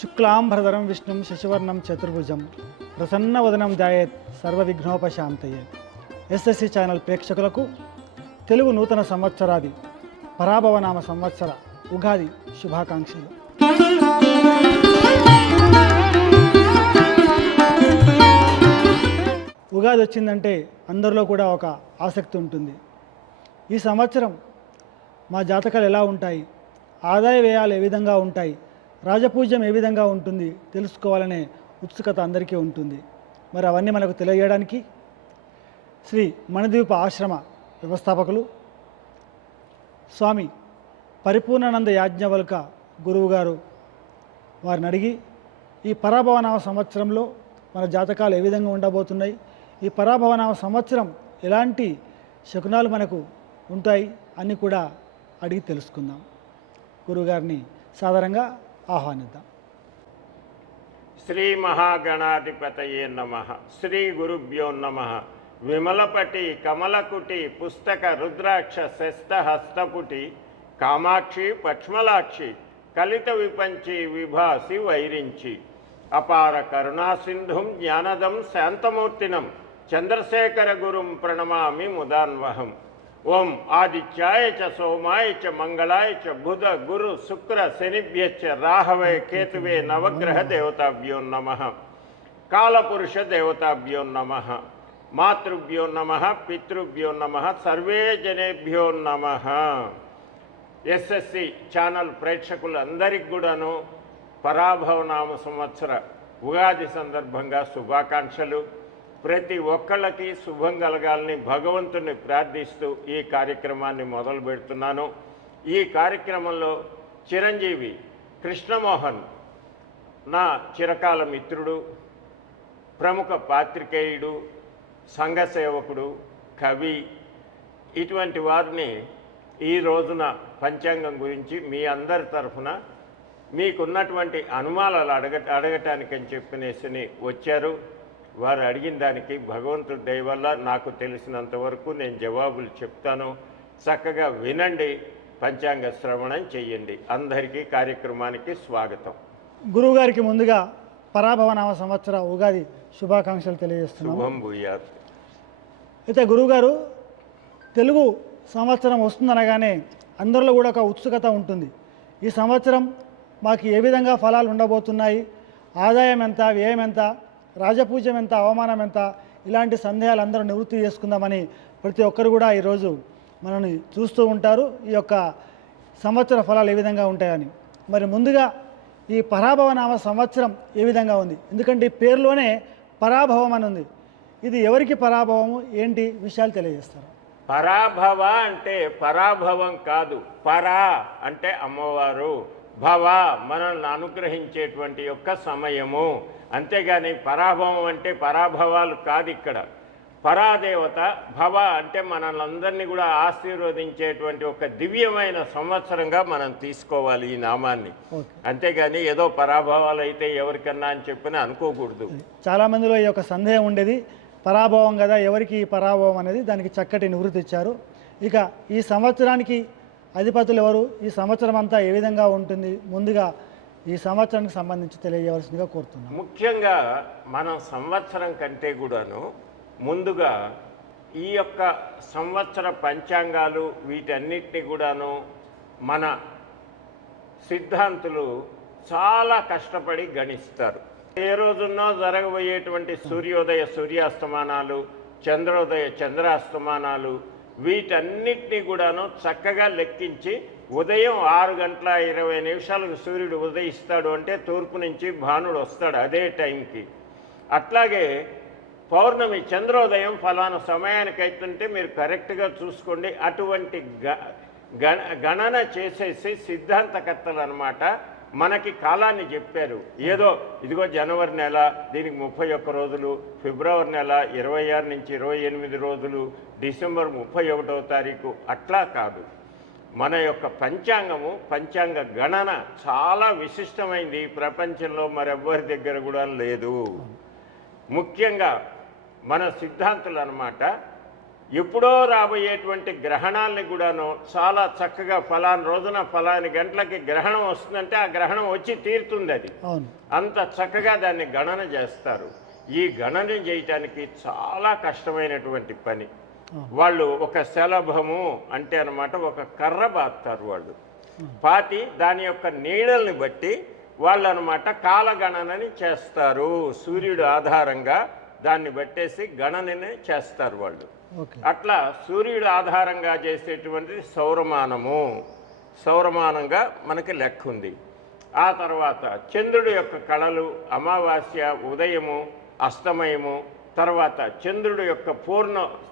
శుక్లాంబరధరం విష్ణుం శశివర్ణం చతుర్భుజం ప్రసన్నవదనం ధ్యాయేత్ సర్వవిఘ్నోపశాంతయే. ఎస్ఎస్సి ఛానల్ ప్రేక్షకులకు తెలుగు నూతన సంవత్సరాది పరాభవనామ సంవత్సర ఉగాది శుభాకాంక్షలు. ఉగాది వచ్చిందంటే అందరిలో కూడా ఒక ఆసక్తి ఉంటుంది. ఈ సంవత్సరం మా జాతకాలు ఎలా ఉంటాయి, ఆదాయ వ్యయాలు ఏ విధంగా ఉంటాయి, రాజపూజ్యం ఏ విధంగా ఉంటుంది తెలుసుకోవాలనే ఉత్సుకత అందరికీ ఉంటుంది. మరి అవన్నీ మనకు తెలియజేయడానికి శ్రీ మణిద్వీప ఆశ్రమ వ్యవస్థాపకులు స్వామి పరిపూర్ణానంద యాజ్ఞవల్క గురువు గారు వారిని అడిగి ఈ పరాభవనామ సంవత్సరంలో మన జాతకాలు ఏ విధంగా ఉండబోతున్నాయి, ఈ పరాభవనామ సంవత్సరం ఎలాంటి శకునాలు మనకు ఉంటాయి అన్నీ కూడా అడిగి తెలుసుకుందాం. గురువుగారిని సాధారణంగా ఆహ్వానిద్దాం. శ్రీ మహాగణాధిపతయే నమః. శ్రీ గురుభ్యో నమః. విమలపటి కమలకుటి పుస్తక రుద్రాక్ష శస్త హస్తపుటి కామాక్షి పక్ష్మలాక్షి కలిత విపంచి విభాసి వైరించి అపార కరుణాసింధుం జ్ఞానదం శాంతమూర్తినం చంద్రశేఖర గురుం ప్రణమామి ముదాన్వహం. ఓం ఆదిత్యాయ చ సోమాయ చ మంగళాయ చ బుధ గురు శుక్ర శనిభ్యశ్చ రాహవే కేతువే నవగ్రహ దేవతాభ్యో నమః. కాలపురుష దేవతాభ్యో నమః. మాతృభ్యో నమః. పితృభ్యో నమః. సర్వే జనేభ్యో నమః. ఎస్ఎస్సి ఛానల్ ప్రేక్షకులందరికీ కూడాను పరాభవనామ సంవత్సర ఉగాది సందర్భంగా శుభాకాంక్షలు. ప్రతి ఒక్కళ్ళకి శుభం కలగాలని భగవంతుని ప్రార్థిస్తూ ఈ కార్యక్రమాన్ని మొదలు పెడుతున్నాను. ఈ కార్యక్రమంలో చిరంజీవి కృష్ణమోహన్ నా చిరకాల మిత్రుడు, ప్రముఖ పాత్రికేయుడు, సంఘ సేవకుడు, కవి, ఇటువంటి వారిని ఈ రోజున పంచాంగం గురించి మీ అందరి తరఫున మీకున్నటువంటి అనుమానాలు అడగటానికని చెప్పినేసి వచ్చారు. వారు అడిగిన దానికి భగవంతుడి దయ వల్ల నాకు తెలిసినంత వరకు నేను జవాబులు చెప్తాను. చక్కగా వినండి, పంచాంగ శ్రవణం చెయ్యండి. అందరికీ కార్యక్రమానికి స్వాగతం. గురువుగారికి ముందుగా పరాభవనామ సంవత్సర ఉగాది శుభాకాంక్షలు తెలియజేస్తున్నాను. శుభం భూయాత్. అయితే గురువుగారు, తెలుగు సంవత్సరం వస్తుందనగానే అందరిలో కూడా ఒక ఉత్సుకత ఉంటుంది. ఈ సంవత్సరం మాకు ఏ విధంగా ఫలాలు ఉండబోతున్నాయి, ఆదాయం ఎంత, వ్యయం ఎంత, రాజపూజ్యం ఎంత, అవమానం ఎంత, ఇలాంటి సందేహాలు అందరూ నివృత్తి చేసుకుందామని ప్రతి ఒక్కరు కూడా ఈరోజు మనల్ని చూస్తూ ఉంటారు. ఈ యొక్క సంవత్సర ఫలాలు ఏ విధంగా ఉంటాయని. మరి ముందుగా ఈ పరాభవనామ సంవత్సరం ఏ విధంగా ఉంది? ఎందుకంటే ఈ పేరులోనే పరాభవం అని ఉంది. ఇది ఎవరికి పరాభవము, ఏంటి విషయాలు తెలియజేస్తారు? పరాభవ అంటే పరాభవం కాదు, పరా అంటే అమ్మవారు, భవ మనల్ని అనుగ్రహించేటువంటి యొక్క సమయము. అంతేగాని పరాభవం అంటే పరాభవాలు కాదు. ఇక్కడ పరాదేవత, భవ అంటే మనల్ని అందరినీ కూడా ఆశీర్వదించేటువంటి ఒక దివ్యమైన సంవత్సరంగా మనం తీసుకోవాలి ఈ నామాన్ని. అంతేగాని ఏదో పరాభవాలు అయితే ఎవరికన్నా అని చెప్పిన అనుకోకూడదు. చాలామందిలో ఈ యొక్క సందేహం ఉండేది, పరాభవం కదా, ఎవరికి ఈ పరాభవం అనేది, దానికి చక్కటి నివృత్తి ఇచ్చారు. ఇక ఈ సంవత్సరానికి అధిపతులు ఎవరు, ఈ సంవత్సరం అంతా ఏ విధంగా ఉంటుంది, ముందుగా ఈ సంవత్సరానికి సంబంధించి తెలియజేయవలసిందిగా కోరుతున్నాను. ముఖ్యంగా మనం సంవత్సరం కంటే కూడాను ముందుగా ఈ యొక్క సంవత్సర పంచాంగాలు వీటన్నిటిని కూడాను మన సిద్ధాంతులు చాలా కష్టపడి గణిస్తారు. ఏ రోజున్నో జరగబోయేటువంటి సూర్యోదయ సూర్యాస్తమానాలు, చంద్రోదయ చంద్రాస్తమానాలు, వీటన్నిటినీ కూడాను చక్కగా లెక్కించి ఉదయం 6:20 సూర్యుడు ఉదయిస్తాడు అంటే తూర్పు నుంచి భానుడు వస్తాడు అదే టైంకి. అట్లాగే పౌర్ణమి చంద్రోదయం ఫలానా సమయానికి అవుతుంటే మీరు కరెక్ట్గా చూసుకోండి. అటువంటి గణన చేసేసి సిద్ధాంతకర్తలు అన్నమాట మనకి కాలాన్ని చెప్పారు. ఏదో ఇదిగో జనవరి నెల దీనికి 31 రోజులు, ఫిబ్రవరి నెల 26 నుంచి 28 రోజులు, డిసెంబర్ 31వ తారీఖు, అట్లా కాదు. మన యొక్క పంచాంగము, పంచాంగ గణన చాలా విశిష్టమైంది. ప్రపంచంలో మరెవ్వరి దగ్గర కూడా లేదు. ముఖ్యంగా మన సిద్ధాంతులు అన్నమాట ఎప్పుడో రాబోయేటువంటి గ్రహణాలని కూడాను చాలా చక్కగా ఫలాని రోజున ఫలాని గంటలకి గ్రహణం వస్తుందంటే ఆ గ్రహణం వచ్చి తీరుతుంది. అది అవును. అంత చక్కగా దాన్ని గణన చేస్తారు. ఈ గణన చేయటానికి చాలా కష్టమైనటువంటి పని. వాళ్ళు ఒక శలభము అంటే అన్నమాట ఒక కర్ర బాస్తారు. వాళ్ళు పాతి దాని యొక్క నీడల్ని బట్టి వాళ్ళు అన్నమాట కాలగణనని చేస్తారు. సూర్యుడు ఆధారంగా దాన్ని బట్టేసి గణనని చేస్తారు వాళ్ళు. అట్లా సూర్యుడు ఆధారంగా చేసేటువంటిది సౌరమానంగా మనకి లెక్క ఉంది. ఆ తర్వాత చంద్రుడి యొక్క కళలు, అమావాస్య, ఉదయము, అస్తమయము, తర్వాత చంద్రుడి యొక్క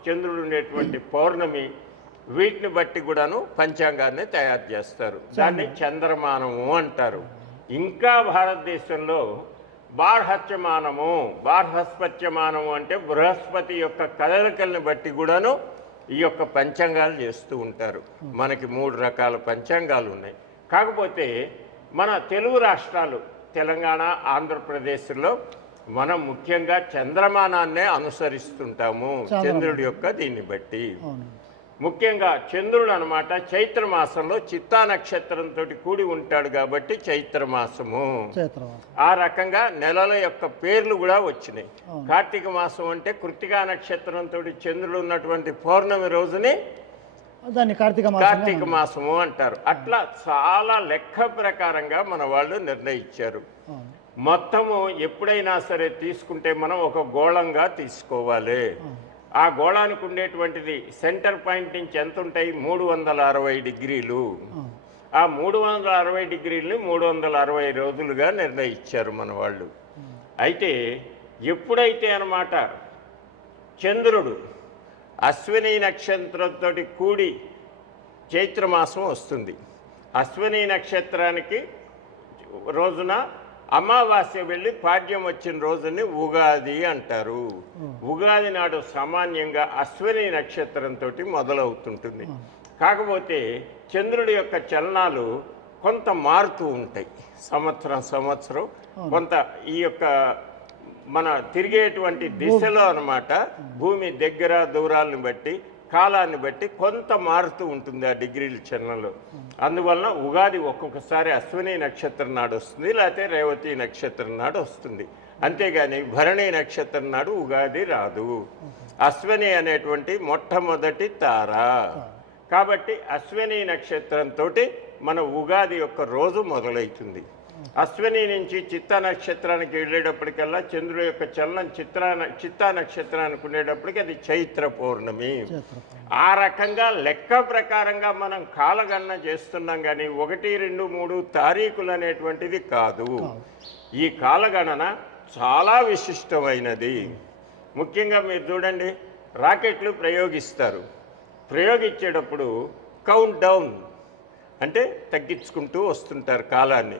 చంద్రుడు ఉండేటువంటి పౌర్ణమి, వీటిని బట్టి కూడాను పంచాంగాన్ని తయారు చేస్తారు. దాన్ని చంద్రమానము అంటారు. ఇంకా భారతదేశంలో బార్హస్పత్యమానము అంటే బృహస్పతి యొక్క కదలికల్ని బట్టి కూడాను ఈ యొక్క పంచాంగాలు చేస్తూ ఉంటారు. మనకి 3 రకాల పంచాంగాలు ఉన్నాయి. కాకపోతే మన తెలుగు రాష్ట్రాలు తెలంగాణ, ఆంధ్రప్రదేశ్లో మనం ముఖ్యంగా చంద్రమానాన్నే అనుసరిస్తుంటాము. చంద్రుడి యొక్క దీన్ని బట్టి ముఖ్యంగా చంద్రుడు అన్నమాట చైత్ర మాసంలో చిత్తా నక్షత్రంతో కూడి ఉంటాడు కాబట్టి చైత్రమాసము. ఆ రకంగా నెలల యొక్క పేర్లు కూడా వచ్చినాయి. కార్తీక మాసం అంటే కృత్తికా నక్షత్రంతో చంద్రుడు ఉన్నటువంటి పౌర్ణమి రోజుని దాన్ని కార్తీక మాసము అంటారు. అట్లా చాలా లెక్క ప్రకారంగా మన వాళ్ళు నిర్ణయించారు. మొత్తము ఎప్పుడైనా సరే తీసుకుంటే మనం ఒక గోళంగా తీసుకోవాలి. ఆ గోళానికి ఉండేటువంటిది సెంటర్ పాయింట్ నుంచి ఎంత ఉంటాయి? 360 డిగ్రీలు. ఆ 360 డిగ్రీలని 360 రోజులుగా నిర్ణయించారు మన వాళ్ళు. అయితే ఎప్పుడైతే అన్నమాట చంద్రుడు అశ్విని నక్షత్రంతో కూడి చైత్రమాసం వస్తుంది. అశ్విని నక్షత్రానికి రోజున అమావాస్య వెళ్ళి పాడ్యం వచ్చిన రోజుని ఉగాది అంటారు. ఉగాది నాడు సామాన్యంగా అశ్విని నక్షత్రంతో మొదలవుతుంటుంది. కాకపోతే చంద్రుడి యొక్క చలనాలు కొంత మారుతూ ఉంటాయి. సంవత్సరం కొంత ఈ యొక్క మన తిరిగేటువంటి దిశలో అన్నమాట భూమి దగ్గర దూరాలను బట్టి కాలాన్ని బట్టి కొంత మారుతూ ఉంటుంది ఆ డిగ్రీల చలనంలో. అందువలన ఉగాది ఒక్కొక్కసారి అశ్విని నక్షత్రం నాడు వస్తుంది, లేకపోతే రేవతి నక్షత్రం నాడు వస్తుంది. అంతేగాని భరణి నక్షత్రం నాడు ఉగాది రాదు. అశ్విని అనేటువంటి మొట్టమొదటి తార కాబట్టి అశ్విని నక్షత్రంతో మన ఉగాది యొక్క రోజు మొదలవుతుంది. అశ్విని నుంచి చిత్తా నక్షత్రానికి వెళ్ళేటప్పటికల్లా చంద్రుడి యొక్క చలనం చిత్తా నక్షత్రానికి ఉండేటప్పటికి అది చైత్ర పౌర్ణమి. ఆ రకంగా లెక్క ప్రకారంగా మనం కాలగణన చేస్తున్నాం, కానీ 1, 2, 3 తారీఖులు అనేటువంటిది కాదు. ఈ కాలగణన చాలా విశిష్టమైనది. ముఖ్యంగా మీరు చూడండి, రాకెట్లు ప్రయోగించేటప్పుడు కౌంట్ డౌన్ అంటే తగ్గించుకుంటూ వస్తుంటారు కాలాన్ని.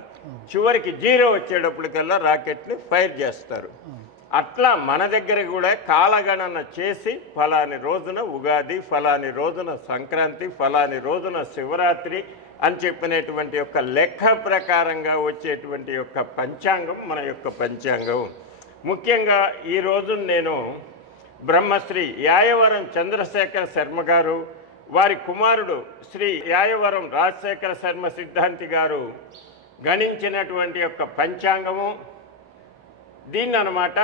చివరికి 0 వచ్చేటప్పటికల్లా రాకెట్ని ఫైర్ చేస్తారు. అట్లా మన దగ్గర కూడా కాలగణన చేసి ఫలాని రోజున ఉగాది, ఫలాని రోజున సంక్రాంతి, ఫలాని రోజున శివరాత్రి అని చెప్పినటువంటి యొక్క లెక్క ప్రకారంగా వచ్చేటువంటి యొక్క పంచాంగం మన యొక్క పంచాంగం. ముఖ్యంగా ఈ రోజు నేను బ్రహ్మశ్రీ యాయవరం చంద్రశేఖర శర్మ గారు, వారి కుమారుడు శ్రీ యాయవరం రాజశేఖర శర్మ సిద్ధాంతి గారు గణించినటువంటి యొక్క పంచాంగము. దీన్ని అన్నమాట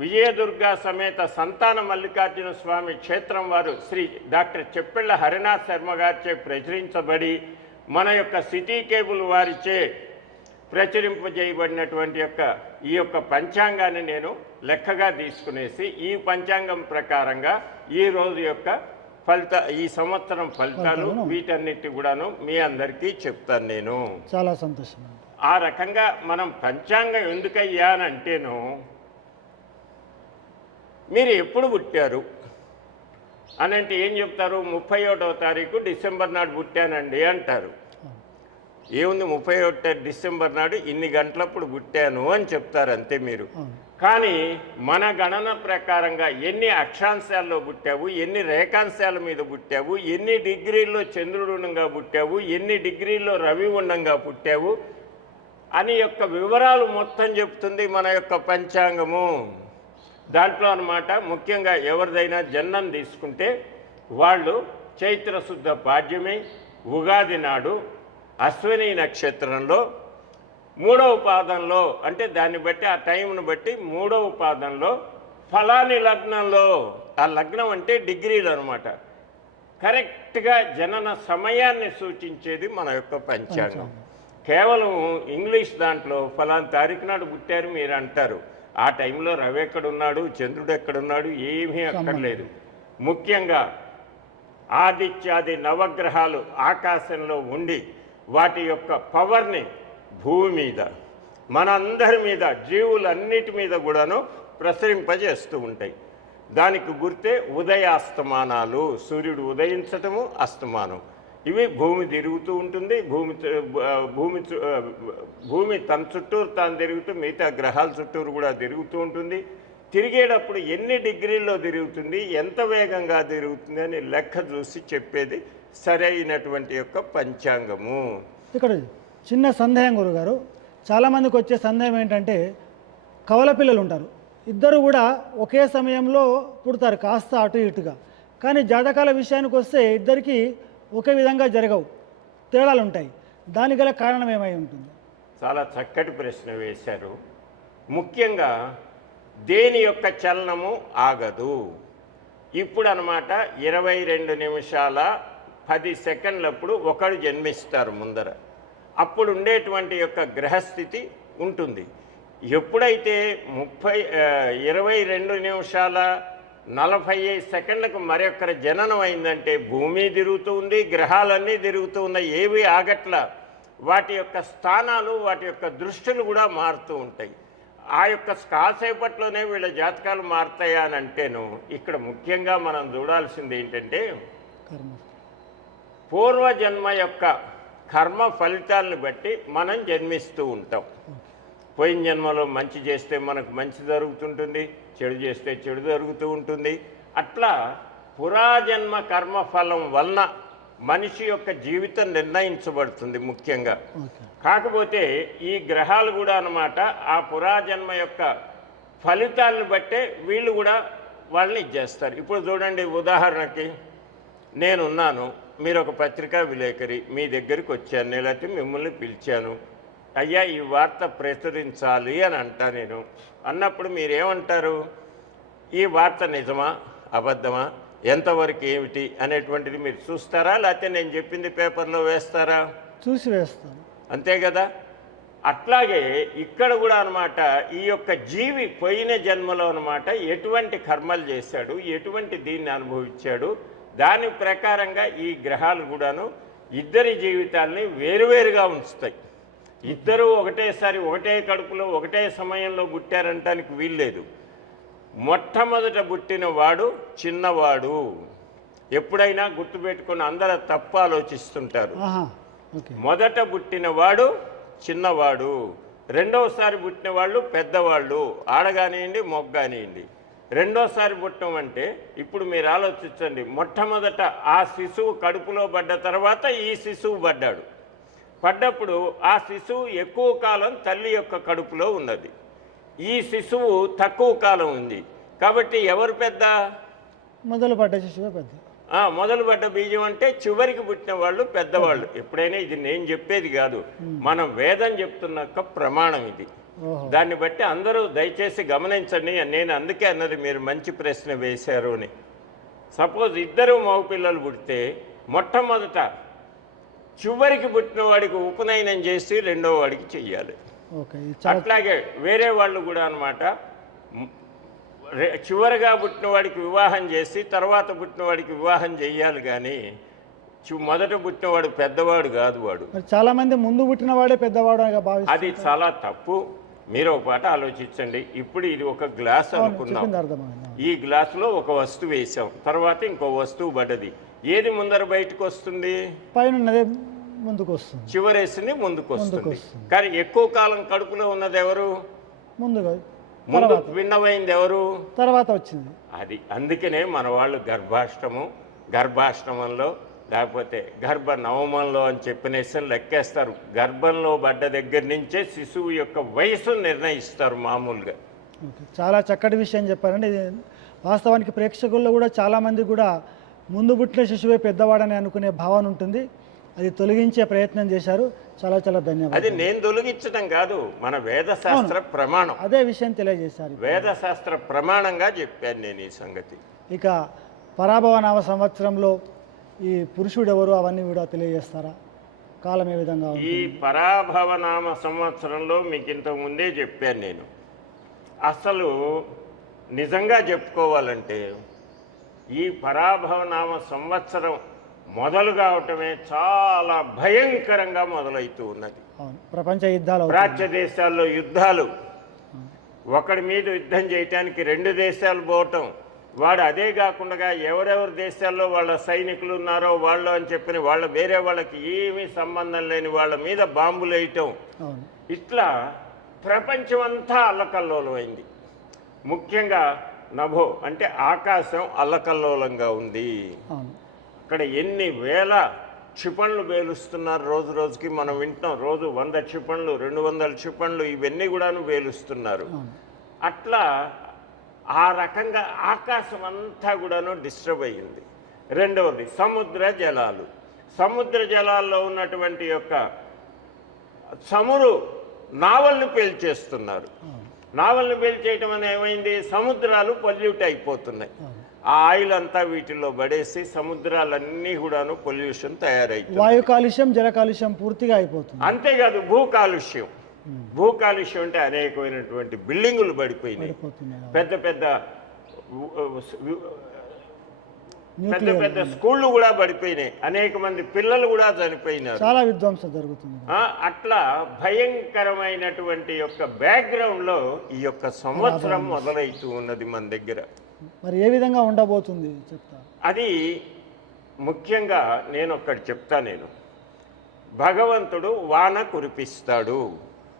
విజయదుర్గా సమేత సంతాన మల్లికార్జున స్వామి క్షేత్రం వారు శ్రీ డాక్టర్ చెప్పెళ్ళ హరినాథ్ శర్మ గారిచే ప్రచురించబడి మన యొక్క సిటీ కేబుల్ వారిచే ప్రచురింపజేయబడినటువంటి యొక్క ఈ యొక్క పంచాంగాన్ని నేను లెక్కగా తీసుకునేసి ఈ పంచాంగం ప్రకారంగా ఈ రోజు యొక్క ఈ సంవత్సరం ఫలితాలు వీటన్నిటి కూడాను మీ అందరికీ చెప్తాను నేను. చాలా సంతోషం. ఆ రకంగా మనం పంచాంగం ఎందుకయ్యానంటేను, మీరు ఎప్పుడు పుట్టారు అని అంటే ఏం చెప్తారు? 31వ తారీఖు డిసెంబర్ నాడు పుట్టానండి అంటారు. ఏముంది 31 డిసెంబర్ నాడు ఇన్ని గంటలప్పుడు పుట్టాను అని చెప్తారు అంతే మీరు. కానీ మన గణన ప్రకారంగా ఎన్ని అక్షాంశాల్లో పుట్టావు, ఎన్ని రేఖాంశాల మీద పుట్టావు, ఎన్ని డిగ్రీల్లో చంద్రుడు ఉండంగా పుట్టావు, ఎన్ని డిగ్రీల్లో రవి ఉండంగా పుట్టావు అని యొక్క వివరాలు మొత్తం చెప్తుంది మన యొక్క పంచాంగము. దాంట్లో అన్నమాట ముఖ్యంగా ఎవరిదైనా జన్మం తీసుకుంటే వాళ్ళు చైత్రశుద్ధ పాడ్యమి ఉగాది నాడు అశ్విని నక్షత్రంలో 3వ పాదంలో, అంటే దాన్ని బట్టి ఆ టైంను బట్టి 3వ పాదంలో ఫలాని లగ్నంలో, ఆ లగ్నం అంటే డిగ్రీలు అనమాట, కరెక్ట్గా జనన సమయాన్ని సూచించేది మన యొక్క పంచాంగం. కేవలం ఇంగ్లీష్ దాంట్లో ఫలాని తారీఖు నాడు పుట్టారు మీరు అంటారు, ఆ టైంలో రవి ఎక్కడున్నాడు, చంద్రుడు ఎక్కడున్నాడు, ఏమీ అక్కర్లేదు. ముఖ్యంగా ఆదిత్యాది నవగ్రహాలు ఆకాశంలో ఉండి వాటి యొక్క పవర్ని భూమి మీద, మనందరి మీద, జీవులన్నిటి మీద కూడాను ప్రసరింపజేస్తూ ఉంటాయి. దానికి గుర్తే ఉదయాస్తమానాలు, సూర్యుడు ఉదయించటము, అస్తమానం. ఇవి భూమి తిరుగుతూ ఉంటుంది, భూమి తన చుట్టూరు తాను తిరుగుతూ మిగతా గ్రహాల చుట్టూరు కూడా తిరుగుతూ ఉంటుంది. తిరిగేటప్పుడు ఎన్ని డిగ్రీల్లో తిరుగుతుంది, ఎంత వేగంగా తిరుగుతుంది అని లెక్క చూసి చెప్పేది సరైనటువంటి యొక్క పంచాంగము. ఇక్కడ చిన్న సందేహం గురుగారు, చాలామందికి వచ్చే సందేహం ఏంటంటే కవల పిల్లలు ఉంటారు, ఇద్దరు కూడా ఒకే సమయంలో పుడతారు, కాస్త అటు ఇటుగా, కానీ జాతకాల విషయానికి వస్తే ఇద్దరికి ఒకే విధంగా జరగవు, తేడాలు ఉంటాయి. దానికి గల కారణం ఏమై ఉంటుంది? చాలా చక్కటి ప్రశ్న వేశారు. ముఖ్యంగా దేని యొక్క చలనము ఆగదు. ఇప్పుడు అన్నమాట 22 నిమిషాల 10 సెకండ్లప్పుడు ఒకడు జన్మిస్తారు ముందర, అప్పుడు ఉండేటువంటి యొక్క గ్రహస్థితి ఉంటుంది. ఎప్పుడైతే 22 నిమిషాల 45 సెకండ్లకు మరొకరి జననం అయిందంటే భూమి తిరుగుతూ ఉంది, గ్రహాలన్నీ తిరుగుతూ ఉన్నాయి, ఏవి ఆగట్లా. వాటి యొక్క స్థానాలు, వాటి యొక్క దృష్టిలు కూడా మారుతూ ఉంటాయి. ఆ యొక్క కాసేపట్లోనే వీళ్ళ జాతకాలు మారుతాయా అని అంటేను, ఇక్కడ ముఖ్యంగా మనం చూడాల్సింది ఏంటంటే పూర్వజన్మ యొక్క కర్మ ఫలితాలను బట్టి మనం జన్మిస్తూ ఉంటాం. పోయిన జన్మలో మంచి చేస్తే మనకు మంచి జరుగుతుంటుంది, చెడు చేస్తే చెడు జరుగుతూ ఉంటుంది. అట్లా పురాజన్మ కర్మఫలం వలన మనిషి యొక్క జీవితం నిర్ణయించబడుతుంది ముఖ్యంగా. కాకపోతే ఈ గ్రహాలు కూడా అన్నమాట ఆ పురాజన్మ యొక్క ఫలితాలను బట్టే వీళ్ళు కూడా వాళ్ళని ఇచ్చేస్తారు. ఇప్పుడు చూడండి, ఉదాహరణకి నేనున్నాను, మీరు ఒక పత్రికా విలేకరి, మీ దగ్గరికి వచ్చాను, లేకపోతే మిమ్మల్ని పిలిచాను, అయ్యా ఈ వార్త ప్రచురించాలి అని అంటా నేను. అన్నప్పుడు మీరేమంటారు, ఈ వార్త నిజమా అబద్ధమా, ఎంతవరకు ఏమిటి అనేటువంటిది మీరు చూస్తారా, లేకపోతే నేను చెప్పింది పేపర్లో వేస్తారా? చూసి వేస్తాను, అంతే కదా. అట్లాగే ఇక్కడ కూడా అన్నమాట ఈ యొక్క జీవి పోయిన జన్మలో అన్నమాట ఎటువంటి కర్మలు చేశాడు, ఎటువంటి దీన్ని అనుభవించాడు, దాని ప్రకారంగా ఈ గ్రహాలు కూడాను ఇద్దరి జీవితాలని వేరువేరుగా ఉంచుతాయి. ఇద్దరూ ఒకటేసారి ఒకటే కడుపులో ఒకటే సమయంలో పుట్టారంటానికి వీల్లేదు. మొట్టమొదట పుట్టిన వాడు చిన్నవాడు. ఎప్పుడైనా గుర్తుపెట్టుకుని అందరూ తప్పు ఆలోచిస్తుంటారు. మొదట పుట్టిన వాడు చిన్నవాడు, రెండవసారి పుట్టిన వాళ్ళు పెద్దవాళ్ళు, ఆడగానియండి మొగ్గానియండి. రెండోసారి పుట్టడం అంటే ఇప్పుడు మీరు ఆలోచించండి, మొట్టమొదట ఆ శిశువు కడుపులో పడ్డ తర్వాత ఈ శిశువు పడ్డప్పుడు ఆ శిశువు ఎక్కువ కాలం తల్లి యొక్క కడుపులో ఉన్నది, ఈ శిశువు తక్కువ కాలం ఉంది. కాబట్టి ఎవరు పెద్ద? మొదలు పడ్డ శిశువు పెద్ద. మొదలు పడ్డ బీజం అంటే చివరికి పుట్టిన వాళ్ళు పెద్దవాళ్ళు. ఎప్పుడైనా ఇది నేను చెప్పేది కాదు, మనం వేదం చెప్తున్న ప్రమాణం ఇది. దాన్ని బట్టి అందరూ దయచేసి గమనించండి. నేను అందుకే అన్నది మీరు మంచి ప్రశ్న వేశారు అని. సపోజ్ ఇద్దరు మగపిల్లలు పుడితే మొట్టమొదట చివరికి పుట్టిన వాడికి ఉపనయనం చేసి రెండో వాడికి చెయ్యాలి. అట్లాగే వేరే వాళ్ళు కూడా అన్నమాట చివరిగా పుట్టిన వాడికి వివాహం చేసి తర్వాత పుట్టిన వాడికి వివాహం చెయ్యాలి, కానీ మొదట పుట్టినవాడు పెద్దవాడు కాదు. వాడు చాలా మంది ముందు పుట్టిన వాడే పెద్దవాడు, అది చాలా తప్పు. మీరు ఒక పాట ఆలోచించండి. ఇప్పుడు ఇది ఒక గ్లాస్ అనుకున్నాం, ఈ గ్లాసులో ఒక వస్తువు వేసాం, తర్వాత ఇంకో వస్తువు పడ్డది. ఏది ముందర బయటకు వస్తుంది? పైన ముందుకు వస్తుంది, చివరేసింది ముందుకు వస్తుంది. కానీ ఎక్కువ కాలం కడుపులో ఉన్నది ఎవరు? ముందు భిన్నమైంది ఎవరు? తర్వాత వచ్చింది. అది అందుకనే మన వాళ్ళు గర్భాష్టమంలో లేకపోతే గర్భ నవమంలో అని చెప్పినేసి లెక్కేస్తారు. గర్భంలో పడ్డ దగ్గర నుంచే శిశువు యొక్క వయసు నిర్ణయిస్తారు మామూలుగా. చాలా చక్కటి విషయం చెప్పారండి. వాస్తవానికి ప్రేక్షకుల్లో కూడా చాలామంది కూడా ముందు పుట్టిన శిశువే పెద్దవాడని అనుకునే భావన ఉంటుంది. అది తొలగించే ప్రయత్నం చేశారు. చాలా చాలా ధన్యవాదాలు. అది నేను తొలగించడం కాదు, మన వేదశాస్త్ర ప్రమాణం. అదే విషయం తెలియజేశారు. వేదశాస్త్ర ప్రమాణంగా చెప్పాను నేను ఈ సంగతి. ఇక పరాభవ నామ సంవత్సరంలో ఈ పురుషుడు ఎవరు అవన్నీ కూడా తెలియజేస్తారా? కాలం ఏ విధంగా ఈ ఉంటుంది? పరాభవనామ సంవత్సరంలో మీకు ఇంతకు ముందే చెప్పాను నేను. అసలు నిజంగా చెప్పుకోవాలంటే ఈ పరాభవనామ సంవత్సరం మొదలు కావటమే చాలా భయంకరంగా మొదలవుతూ ఉన్నది. అవును, ప్రపంచ యుద్ధాలు అవుతాయి. ప్రాచ్య దేశాల్లో యుద్ధాలు, ఒకడి మీద యుద్ధం చేయటానికి 2 దేశాలు పోవటం, వాడు అదే కాకుండా ఎవరెవరి దేశాల్లో వాళ్ళ సైనికులు ఉన్నారో వాళ్ళు అని చెప్పిన వాళ్ళ వేరే వాళ్ళకి ఏమీ సంబంధం లేని వాళ్ళ మీద బాంబులు వేయటం, అవును, ఇట్లా ప్రపంచం అంతా అల్లకల్లోలమైంది. ముఖ్యంగా నభో అంటే ఆకాశం అల్లకల్లోలంగా ఉంది. అవును, అక్కడ ఎన్ని వేల క్షిపణులు పేలుస్తున్నారు రోజు రోజుకి. మనం వింటున్నాం, రోజు 100 క్షిపణులు 200 క్షిపణులు ఇవన్నీ కూడాను పేలుస్తున్నారు. అవును. అట్లా ఆ రకంగా ఆకాశం అంతా కూడాను డిస్టర్బ్ అయ్యింది. రెండవది సముద్ర జలాలు. సముద్ర జలాల్లో ఉన్నటువంటి యొక్క చమురు నావల్ని పేల్చేస్తున్నారు. నావల్ని పేల్చేయటం అని ఏమైంది, సముద్రాలు పొల్యూట్ అయిపోతున్నాయి. ఆ ఆయిల్ అంతా వీటిల్లో పడేసి సముద్రాలన్నీ కూడాను పొల్యూషన్ తయారైంది. వాయు కాలుష్యం, జల కాలుష్యం పూర్తిగా అయిపోతుంది. అంతేకాదు భూ కాలుష్యం. భూ కాలుష్యం అంటే అనేకమైనటువంటి బిల్డింగులు పడిపోయినాయి, పెద్ద పెద్ద పెద్ద పెద్ద స్కూళ్ళు కూడా పడిపోయినాయి, అనేక మంది పిల్లలు కూడా చనిపోయినారు, చాలా విధ్వంసం జరుగుతుంది. అట్లా భయంకరమైనటువంటి యొక్క బ్యాక్గ్రౌండ్ లో ఈ యొక్క సంవత్సరం మొదలైతూ ఉన్నది మన దగ్గర. మరి ఏ విధంగా ఉండబోతుంది చెప్తా? అది ముఖ్యంగా నేను ఒక్కటి చెప్తా. నేను భగవంతుడు వాన కురిపిస్తాడు.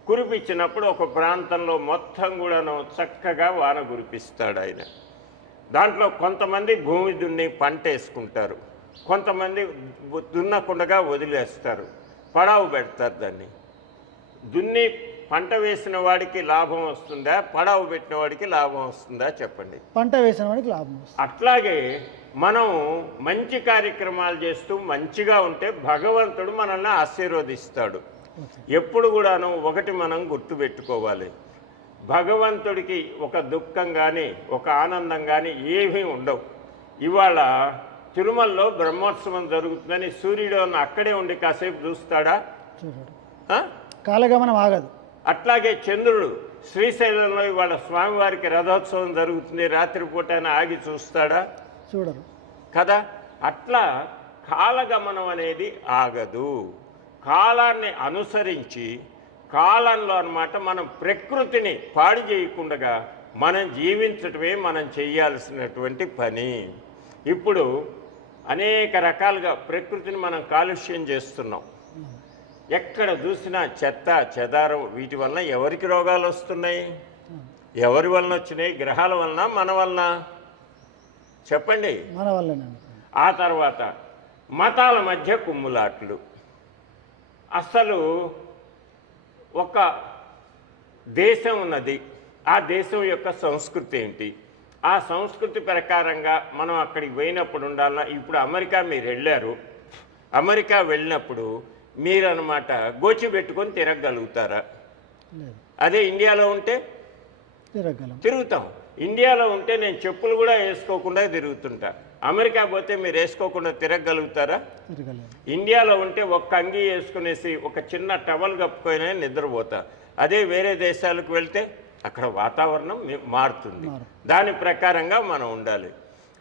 కురిపించినప్పుడు ఒక ప్రాంతంలో మొత్తం కూడాను చక్కగా వాన కురిపిస్తాడు ఆయన. దాంట్లో కొంతమంది భూమి దున్ని పంట వేసుకుంటారు, కొంతమంది దున్నకుండా వదిలేస్తారు, పడావు పెడతారు. దాన్ని దున్ని పంట వేసిన వాడికి లాభం వస్తుందా, పడావు పెట్టిన వాడికి లాభం వస్తుందా చెప్పండి? పంట వేసిన వాడికి లాభం వస్తుంది. అట్లాగే మనం మంచి కార్యక్రమాలు చేస్తూ మంచిగా ఉంటే భగవంతుడు మనల్ని ఆశీర్వదిస్తాడు. ఎప్పుడు కూడాను ఒకటి మనం గుర్తుపెట్టుకోవాలి, భగవంతుడికి ఒక దుఃఖం కానీ ఒక ఆనందం కానీ ఏమీ ఉండవు. ఇవాళ తిరుమలలో బ్రహ్మోత్సవం జరుగుతుందని సూర్యుడు అక్కడే ఉండి కాసేపు చూస్తాడా? కాలగమనం ఆగదు. అట్లాగే చంద్రుడు శ్రీశైలంలో ఇవాళ స్వామివారికి రథోత్సవం జరుగుతుంది, రాత్రిపూట ఆగి చూస్తాడా? చూడరు కదా. అట్లా కాలగమనం అనేది ఆగదు. కాలాన్ని అనుసరించి కాలంలో అన్నమాట మనం ప్రకృతిని పాడు చేయకుండా మనం జీవించటమే మనం చేయాల్సినటువంటి పని. ఇప్పుడు అనేక రకాలుగా ప్రకృతిని మనం కాలుష్యం చేస్తున్నాం. ఎక్కడ చూసినా చెత్త చెదారం, వీటి వలన ఎవరికి రోగాలు వస్తున్నాయి? ఎవరి వలన వచ్చినాయి? గ్రహాల వలన, మన వలన? చెప్పండి. మన వల్లనే. ఆ తర్వాత మతాల మధ్య కుమ్ములాట్లు. అసలు ఒక దేశం ఉన్నది, ఆ దేశం యొక్క సంస్కృతి ఏంటి, ఆ సంస్కృతి ప్రకారంగా మనం అక్కడికి పోయినప్పుడు ఉండాలన్నా. ఇప్పుడు అమెరికా మీరు వెళ్ళారు, అమెరికా వెళ్ళినప్పుడు మీరన్నమాట గోచి పెట్టుకొని తిరగగలుగుతారా? అదే ఇండియాలో ఉంటే తిరుగుతాం. ఇండియాలో ఉంటే నేను చెప్పులు కూడా వేసుకోకుండా తిరుగుతుంటా. అమెరికా పోతే మీరు వేసుకోకుండా తిరగగలుగుతారా? ఇండియాలో ఉంటే ఒక్క అంగీ వేసుకునేసి ఒక చిన్న టవల్ కప్పుకొని నిద్రపోతా. అదే వేరే దేశాలకు వెళ్తే అక్కడ వాతావరణం మారుతుంది, దాని ప్రకారంగా మనం ఉండాలి.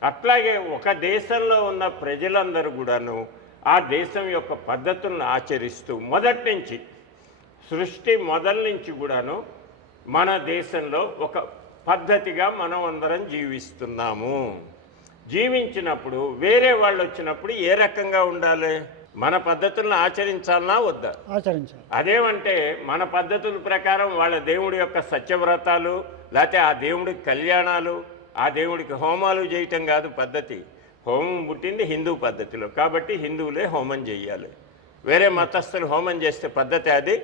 అట్లాగే ఒక దేశంలో ఉన్న ప్రజలందరూ కూడాను ఆ దేశం యొక్క పద్ధతులను ఆచరిస్తూ మొదటి నుంచి సృష్టి మొదలు నుంచి కూడాను మన దేశంలో ఒక పద్ధతిగా మనం అందరం జీవిస్తున్నాము. జీవించినప్పుడు వేరే వాళ్ళు వచ్చినప్పుడు ఏ రకంగా ఉండాలి? మన పద్ధతులను ఆచరించాలన్నా వద్దా? ఆచరించాలి. అదేమంటే మన పద్ధతుల ప్రకారం వాళ్ళ దేవుడి యొక్క సత్యవ్రతాలు, లేకపోతే ఆ దేవుడికి కళ్యాణాలు, ఆ దేవుడికి హోమాలు చేయటం కాదు పద్ధతి. హోమం పుట్టింది హిందూ పద్ధతిలో, కాబట్టి హిందువులే హోమం చేయాలి. వేరే మతస్థులు హోమం చేస్తే పద్ధతి అది.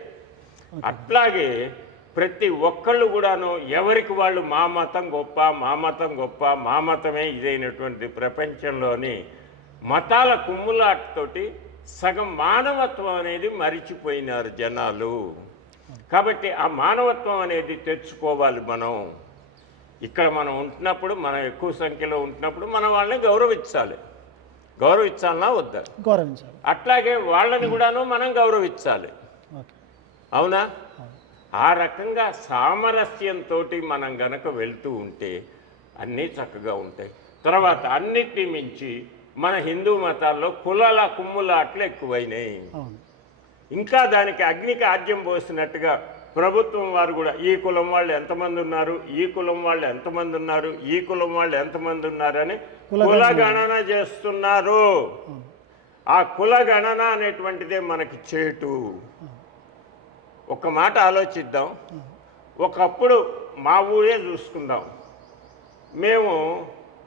అట్లాగే ప్రతి ఒక్కళ్ళు కూడాను ఎవరికి వాళ్ళు మా మతం గొప్ప, మా మతం గొప్ప, మా మతమే ఇదైనటువంటి ప్రపంచంలోని మతాల కుమ్ములాటతోటి సగం మానవత్వం అనేది మరిచిపోయినారు జనాలు. కాబట్టి ఆ మానవత్వం అనేది తెచ్చుకోవాలి. మనం ఇక్కడ మనం ఉంటున్నప్పుడు, మనం ఎక్కువ సంఖ్యలో ఉంటున్నప్పుడు మనం వాళ్ళని గౌరవించాలి. గౌరవించాలన్నా వద్దా? గౌరవించాలి. అట్లాగే వాళ్ళని కూడాను మనం గౌరవించాలి. అవునా? ఆ రకంగా సామరస్యంతో మనం గనక వెళ్తూ ఉంటే అన్నీ చక్కగా ఉంటాయి. తర్వాత అన్నిటినీ మించి మన హిందూ మతాల్లో కులాల కుమ్ములాట్లు ఎక్కువైనాయి. ఇంకా దానికి అగ్నికి ఆద్యం పోసినట్టుగా ప్రభుత్వం వారు కూడా ఈ కులం వాళ్ళు ఎంతమంది ఉన్నారు, ఈ కులం వాళ్ళు ఎంతమంది ఉన్నారు, ఈ కులం వాళ్ళు ఎంతమంది ఉన్నారని కులగణన చేస్తున్నారు. ఆ కులగణన అనేటువంటిదే మనకి చేటు. ఒక మాట ఆలోచిద్దాం. ఒకప్పుడు మా ఊరే చూసుకుందాం. మేము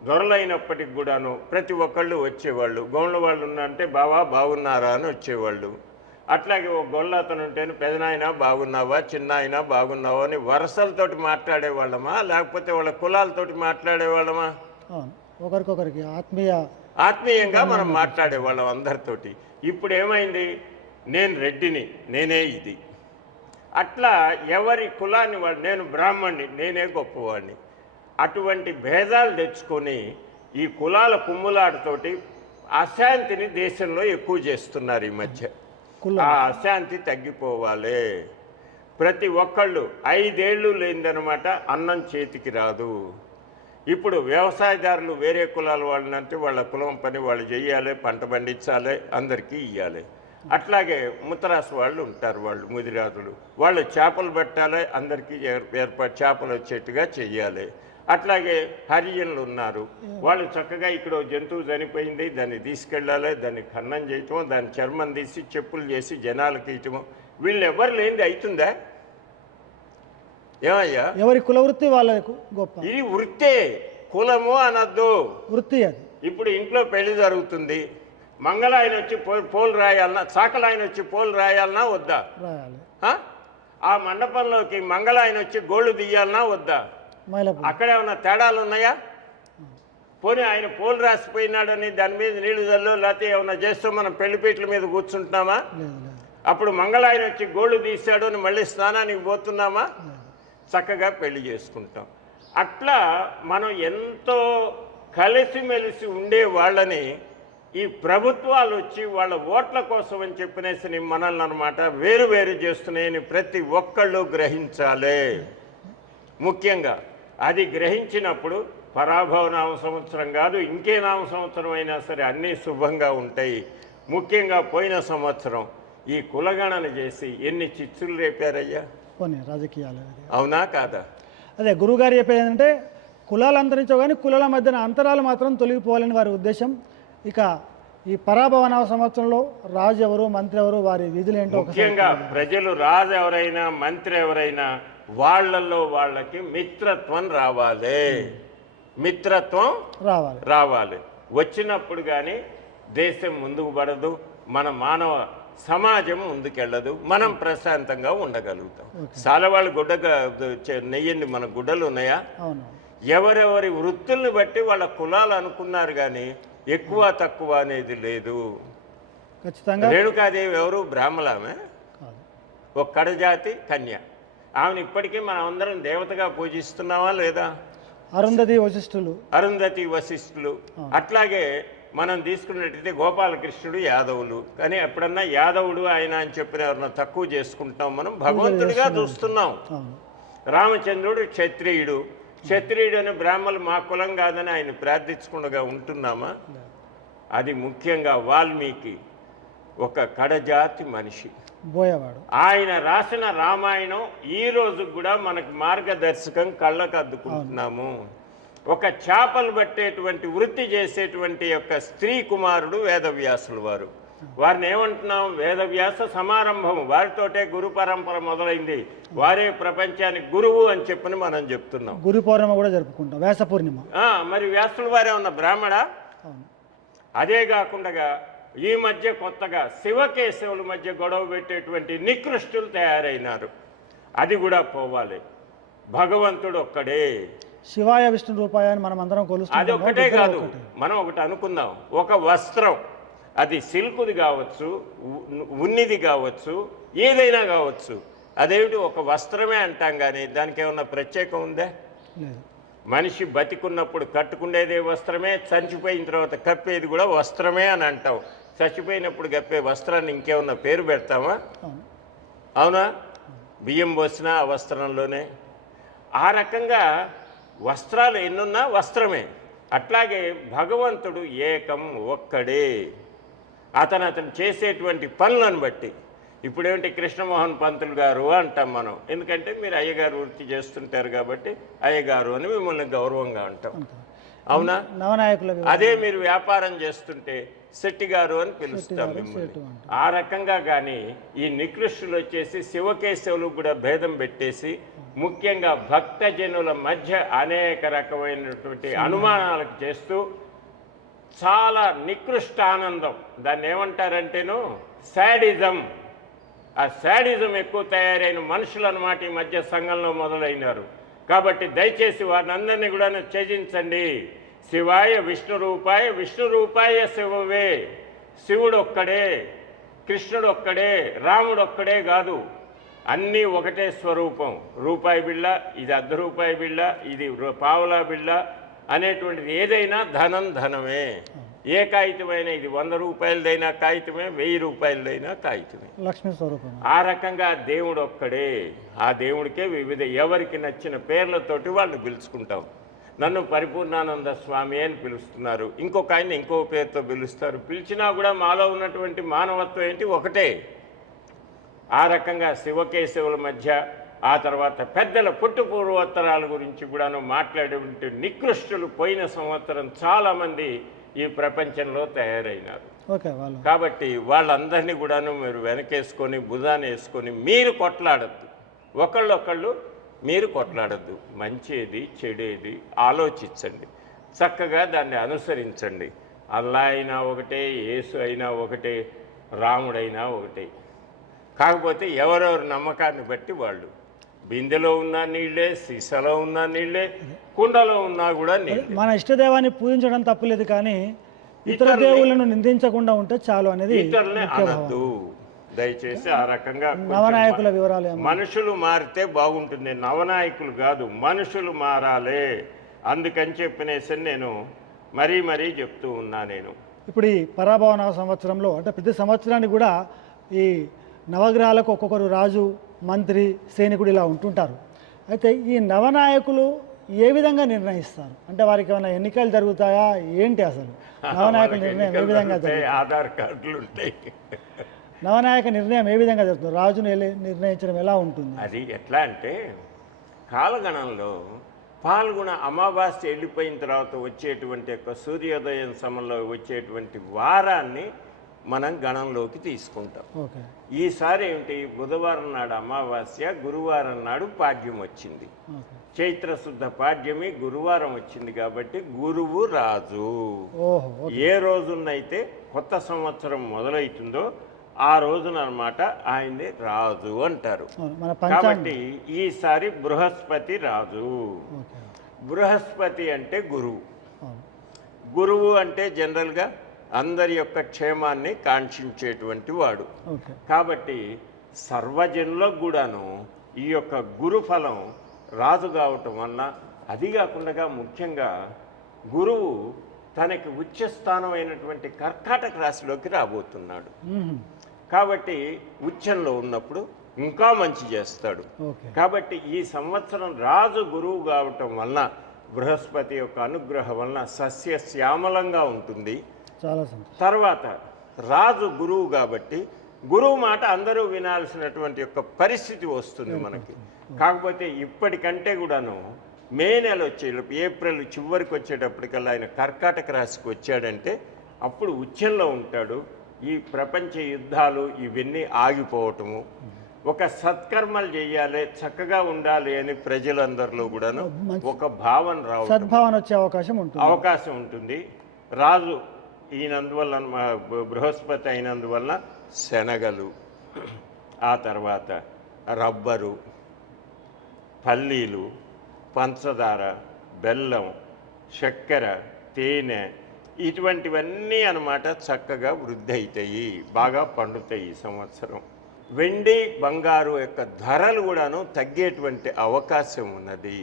దొరలైనప్పటికి కూడాను ప్రతి ఒక్కళ్ళు వచ్చేవాళ్ళు. గౌండ్ల వాళ్ళు ఉన్నారంటే బావా బాగున్నారా అని వచ్చేవాళ్ళు. అట్లాగే ఒక గొల్ల అతను ఉంటేనే పెదనాయన బాగున్నావా, చిన్నాయన బాగున్నావా అని వరసలతోటి మాట్లాడేవాళ్ళమా, లేకపోతే వాళ్ళ కులాలతోటి మాట్లాడేవాళ్ళమా? ఒకరికొకరికి ఆత్మీయంగా మనం మాట్లాడేవాళ్ళం అందరితోటి. ఇప్పుడు ఏమైంది? నేను రెడ్డిని, నేనే ఇది. అట్లా ఎవరి కులాన్ని వాడు, నేను బ్రాహ్మణ్ణి, నేనే గొప్పవాడిని. అటువంటి భేదాలు తెచ్చుకొని ఈ కులాల కుమ్ములాటతోటి అశాంతిని దేశంలో ఎక్కువ చేస్తున్నారు ఈ మధ్య. ఆ అశాంతి తగ్గిపోవాలి. ప్రతి ఒక్కళ్ళు 5 ఏళ్ళు లేనిదనమాట అన్నం చేతికి రాదు. ఇప్పుడు వ్యవసాయదారులు వేరే కులాల వాళ్ళనంటే వాళ్ళ కులం పని వాళ్ళు చేయాలి, పంట పండించాలి, అందరికీ ఇవ్వాలి. అట్లాగే ముత్తరాసు వాళ్ళు ఉంటారు, వాళ్ళు ముదిరాజులు, వాళ్ళు చేపలు పెట్టాలి, అందరికీ ఏర్పాటు చేపలు వచ్చేట్టుగా చెయ్యాలి. అట్లాగే హరిజనులు ఉన్నారు, వాళ్ళు చక్కగా ఇక్కడ జంతువు చనిపోయింది, దాన్ని తీసుకెళ్ళాలి, దాన్ని ఖననం చేయటం, దాని చర్మం తీసి చెప్పులు చేసి జనాలకు ఇయటము. వీళ్ళు ఎవరు లేనిది అవుతుందా? ఏమయ్యా? ఎవరి కుల వృత్తి వాళ్ళకు గొప్ప. ఇది వృత్తే, కులము అనద్దు, వృత్తి అది. ఇప్పుడు ఇంట్లో పెళ్లి జరుగుతుంది, మంగళ ఆయన వచ్చి పోలు రాయాలన్నా, చాకల ఆయన వచ్చి పోలు రాయాలన్నా వద్దా? ఆ మండపంలోకి మంగళ ఆయన వచ్చి గోళ్ళు తీయాలన్నా వద్దా? అక్కడే ఉన్న తేడాలు ఉన్నాయా? పోనీ ఆయన పోలు రాసిపోయినాడని దాని మీద నీళ్లు చల్లు లేకపోతే ఏమన్నా చేస్తూ మనం పెళ్లిపీటల మీద కూర్చుంటున్నామా? అప్పుడు మంగళ ఆయన వచ్చి గోళ్ళు తీశాడు అని మళ్ళీ స్నానానికి పోతున్నామా? చక్కగా పెళ్లి చేసుకుంటాం. అట్లా మనం ఎంతో కలిసిమెలిసి ఉండే వాళ్ళని ఈ ప్రభుత్వాలు వచ్చి వాళ్ళ ఓట్ల కోసం అని చెప్పినేసి మనల్ని అనమాట వేరు వేరు చేస్తున్నాయని ప్రతి ఒక్కళ్ళు గ్రహించాలి. ముఖ్యంగా అది గ్రహించినప్పుడు పరాభవ నామ సంవత్సరం కాదు, ఇంకే నామ సంవత్సరం అయినా సరే అన్నీ శుభంగా ఉంటాయి. ముఖ్యంగా పోయిన సంవత్సరం ఈ కులగణన చేసి ఎన్ని చిచ్చులు రేపారయ్యా రాజకీయాలు. అవునా కాదా? అదే గురువుగారు చెప్పేది ఏంటంటే కులాలు అంతరించో కానీ కులాల మధ్యన అంతరాలు మాత్రం తొలగిపోవాలని వారి ఉద్దేశం. ఇక ఈ పరాభవ నవ సంవత్సరంలో రాజు ఎవరు, మంత్రి ఎవరు, వారి విధులు ఏంటో ముఖ్యంగా ప్రజలు రాజు ఎవరైనా మంత్రి ఎవరైనా వాళ్ళల్లో వాళ్ళకి మిత్రత్వం రావాలి. మిత్రత్వం రావాలి. వచ్చినప్పుడు కానీ దేశం ముందుకు పడదు, మన మానవ సమాజం ముందుకెళ్ళదు, మనం ప్రశాంతంగా ఉండగలుగుతాం. సాలవాళ్ళు నెయ్యండి, మన గుడ్డలు ఉన్నాయా? ఎవరెవరి వృత్తుల్ని బట్టి వాళ్ళ కులాలు అనుకున్నారు కానీ ఎక్కువ తక్కువ అనేది లేదు. రేణుకాదేవి ఎవరు? బ్రాహ్మలామె, ఒక కడజాతి కన్య. ఆమెను ఇప్పటికీ మనం అందరం దేవతగా పూజిస్తున్నావా లేదా? అరుంధతి వశిష్ఠులు. అట్లాగే మనం తీసుకున్నట్టయితే గోపాలకృష్ణుడు యాదవులు. కానీ ఎప్పుడన్నా యాదవుడు ఆయన అని చెప్పిన ఎవరన్నా తక్కువ చేసుకుంటాం, మనం భగవంతుడిగా చూస్తున్నాం. రామచంద్రుడు క్షత్రియుడు. క్షత్రియుడు అని బ్రాహ్మణులు మా కులం కాదని ఆయన ప్రార్థించకుండా ఉంటున్నామా? అది ముఖ్యంగా వాల్మీకి ఒక కడజాతి మనిషి, ఆయన రాసిన రామాయణం ఈ రోజు కూడా మనకు మార్గదర్శకం, కళ్ళకు అద్దుకుంటున్నాము. ఒక చేపలు పట్టేటువంటి వృత్తి చేసేటువంటి యొక్క స్త్రీ కుమారుడు వేదవ్యాసులు వారు. వారిని ఏమంటున్నాం? వేదవ్యాస సమారంభం, వారితోటే గురు పరంపర మొదలైంది, వారే ప్రపంచానికి గురువు అని చెప్పని మనం చెప్తున్నాం. గురు పౌర్ణమి కూడా జరుపుకుంటాం, వ్యాస పూర్ణిమ. మరి వ్యాసులు వారే ఉన్న బ్రాహ్మణ. అదే కాకుండా ఈ మధ్య కొత్తగా శివకేశవుల మధ్య గొడవ పెట్టేటువంటి నికృష్టులు తయారైనారు. అది కూడా పోవాలి. భగవంతుడు ఒక్కడే. శివాయ విష్ణు రూపాయ అని మనం అందరం అది కొలుస్తాం. ఒక్కటే కాదు, మనం ఒకటి అనుకుందాం, ఒక వస్త్రం అది సిల్కుది కావచ్చు, ఉన్నిది కావచ్చు, ఏదైనా కావచ్చు, అదేమిటి ఒక వస్త్రమే అంటాం, కానీ దానికి ఏమన్నా ప్రత్యేకం ఉందా? లేదు. మనిషి బతికున్నప్పుడు కట్టుకునేదే వస్త్రమే, చనిపోయిన తర్వాత కప్పేది కూడా వస్త్రమే అని అంటాం. చచ్చిపోయినప్పుడు కప్పే వస్త్రాన్ని ఇంకేమన్నా పేరు పెడతామా? అవునా? బియ్యం పోసినా ఆ వస్త్రంలోనే. ఆ రకంగా వస్త్రాలు ఎన్నున్నా వస్త్రమే. అట్లాగే భగవంతుడు ఏకం, ఒక్కడే. అతను చేసేటువంటి పనులను బట్టి, ఇప్పుడేంటి కృష్ణమోహన్ పంతులు గారు అంటాం మనం, ఎందుకంటే మీరు అయ్యగారు వృత్తి చేస్తుంటారు కాబట్టి అయ్యగారు అని మిమ్మల్ని గౌరవంగా అంటాం. అవునా? నవనాయకుల అదే మీరు వ్యాపారం చేస్తుంటే శెట్టి గారు అని పిలుస్తాం మిమ్మల్ని. ఆ రకంగా కానీ ఈ నికృష్టులు వచ్చేసి శివకేశవులు కూడా భేదం పెట్టేసి, ముఖ్యంగా భక్తజనుల మధ్య అనేక రకమైనటువంటి అనుమానాలకు చేస్తూ చాలా నికృష్ట ఆనందం, దాన్ని ఏమంటారంటేను శాడిజం. ఆ శాడిజం ఎక్కువ తయారైన మనుషులు అన్నమాట ఈ మధ్య సంఘంలో మొదలైనారు. కాబట్టి దయచేసి వారిని అందరినీ కూడా త్యజించండి. శివాయ విష్ణు రూపాయ, విష్ణు రూపాయ శివవే. శివుడు ఒక్కడే, కృష్ణుడు ఒక్కడే, రాముడు ఒక్కడే కాదు, అన్నీ ఒకటే స్వరూపం. రూపాయి బిళ్ళ, ఇది ₹1 బిళ్ళ, ఇది పావలా బిళ్ళ అనేటువంటిది ఏదైనా ధనం ధనమే. ఏ కాగితమైనా ఇది ₹100 కాగితమే, ₹1000 కాగితమే. లక్ష్మీ స్వరూపం. ఆ రకంగా దేవుడు ఒక్కడే. ఆ దేవుడికే వివిధ ఎవరికి నచ్చిన పేర్లతోటి వాళ్ళు పిలుచుకుంటాం. నన్ను పరిపూర్ణానంద స్వామి అని పిలుస్తున్నారు, ఇంకొక ఆయన ఇంకో పేరుతో పిలుస్తారు. పిలిచినా కూడా మాలో ఉన్నటువంటి మానవత్వం ఏంటి? ఒకటే. ఆ రకంగా శివకేశవుల మధ్య, ఆ తర్వాత పెద్దల పుట్టు పూర్వోత్తరాల గురించి కూడాను మాట్లాడేటువంటి నికృష్టులు పోయిన సంవత్సరం చాలామంది ఈ ప్రపంచంలో తయారైనారు. కాబట్టి వాళ్ళందరినీ కూడాను మీరు వెనకేసుకొని భుజాన్ని వేసుకొని మీరు కొట్లాడద్దు, ఒకళ్ళొకళ్ళు మీరు కొట్లాడద్దు. మంచేది చెడేది ఆలోచించండి, చక్కగా దాన్ని అనుసరించండి. అల్లా అయినా ఒకటే, యేసు అయినా ఒకటే, రాముడైనా ఒకటే. కాకపోతే ఎవరెవరి నమ్మకాన్ని బట్టి వాళ్ళు. బిందెలో ఉన్న నీళ్ళే, సీసాలో ఉన్న నీళ్ళే, కుండలో ఉన్నా కూడా నీళ్ళే. మన ఇష్టదేవాన్ని పూజించడం తప్పులేదు, కానీ ఇతర దేవుళ్ళను నిందించకుండా ఉంటే చాలు అనేది ఇతరులనే అనద్దు దయచేసి. ఆ రకంగా నవనాయకుల వివరాలు. మనుషులు మారితే బాగుంటుంది, నవనాయకులు కాదు, మనుషులు మారాలే. అందుకని చెప్పినేసి నేను మరీ చెప్తూ ఉన్నా. నేను ఇప్పుడు ఈ పరాభవ సంవత్సరంలో అంటే ప్రతి సంవత్సరానికి కూడా ఈ నవగ్రహాలకు ఒక్కొక్కరు రాజు, మంత్రి, సైనికుడు ఇలా ఉంటుంటారు. అయితే ఈ నవనాయకులు ఏ విధంగా నిర్ణయిస్తారు? అంటే వారికి ఏమైనా ఎన్నికలు జరుగుతాయా ఏంటి? అసలు నవనాయకుల నిర్ణయం ఏ విధంగా జరుగుతుంది? ఆధార్ కార్డులు ఉంటాయి. నవనాయక నిర్ణయం ఏ విధంగా జరుగుతుంది? రాజును నిర్ణయించడం ఎలా ఉంటుంది? అది ఎట్లా అంటే, కాలగణంలో పాల్గొన అమావాస్య వెళ్ళిపోయిన తర్వాత వచ్చేటువంటి యొక్క సూర్యోదయం సమయంలో వచ్చేటువంటి వారాన్ని మనం గణంలోకి తీసుకుంటాం. ఈసారి ఏంటి, బుధవారం నాడు అమావాస్య, గురువారం నాడు పాడ్యం వచ్చింది. చైత్రశుద్ధ పాడ్యమి గురువారం వచ్చింది కాబట్టి గురువు రాజు. ఏ రోజునైతే కొత్త సంవత్సరం మొదలవుతుందో ఆ రోజున అన్నమాట ఆయన్ని రాజు అంటారు. కాబట్టి ఈసారి బృహస్పతి రాజు. బృహస్పతి అంటే గురువు. గురువు అంటే జనరల్గా అందరి యొక్క క్షేమాన్ని కాంక్షించేటువంటి వాడు. కాబట్టి సర్వజనులకు కూడాను ఈ యొక్క గురు ఫలం రాజు కావటం వలన, అది కాకుండా ముఖ్యంగా గురువు తనకి ఉచ్చస్థానమైనటువంటి కర్కాటక రాశిలోకి రాబోతున్నాడు. కాబట్టి ఉచ్చంలో ఉన్నప్పుడు ఇంకా మంచి చేస్తాడు. కాబట్టి ఈ సంవత్సరం రాజు గురువు కావటం వలన, బృహస్పతి యొక్క అనుగ్రహం వలన సస్యశ్యామలంగా ఉంటుంది. తర్వాత రాజు గురువు కాబట్టి గురువు మాట అందరూ వినాల్సినటువంటి యొక్క పరిస్థితి వస్తుంది మనకి. కాకపోతే ఇప్పటికంటే కూడాను మే నెల ఏప్రిల్ చివరికి వచ్చేటప్పటికల్లా ఆయన కర్కాటక రాశికి వచ్చాడంటే అప్పుడు ఉచ్చంలో ఉంటాడు. ఈ ప్రపంచ యుద్ధాలు ఇవన్నీ ఆగిపోవటము, ఒక సత్కర్మలు చేయాలి, చక్కగా ఉండాలి అని ప్రజలందరిలో కూడాను ఒక భావన రావడం అవకాశం ఉంటుంది. రాజు ఈయనందువల్ల, బృహస్పతి అయినందువల్ల శనగలు, ఆ తర్వాత రబ్బరు, పల్లీలు, పంచదార, బెల్లం, చక్కెర, తేనె ఇటువంటివన్నీ అన్నమాట చక్కగా వృద్ధి అవుతాయి, బాగా పండుతాయి ఈ సంవత్సరం. వెండి బంగారు యొక్క ధరలు కూడాను తగ్గేటువంటి అవకాశం ఉన్నది.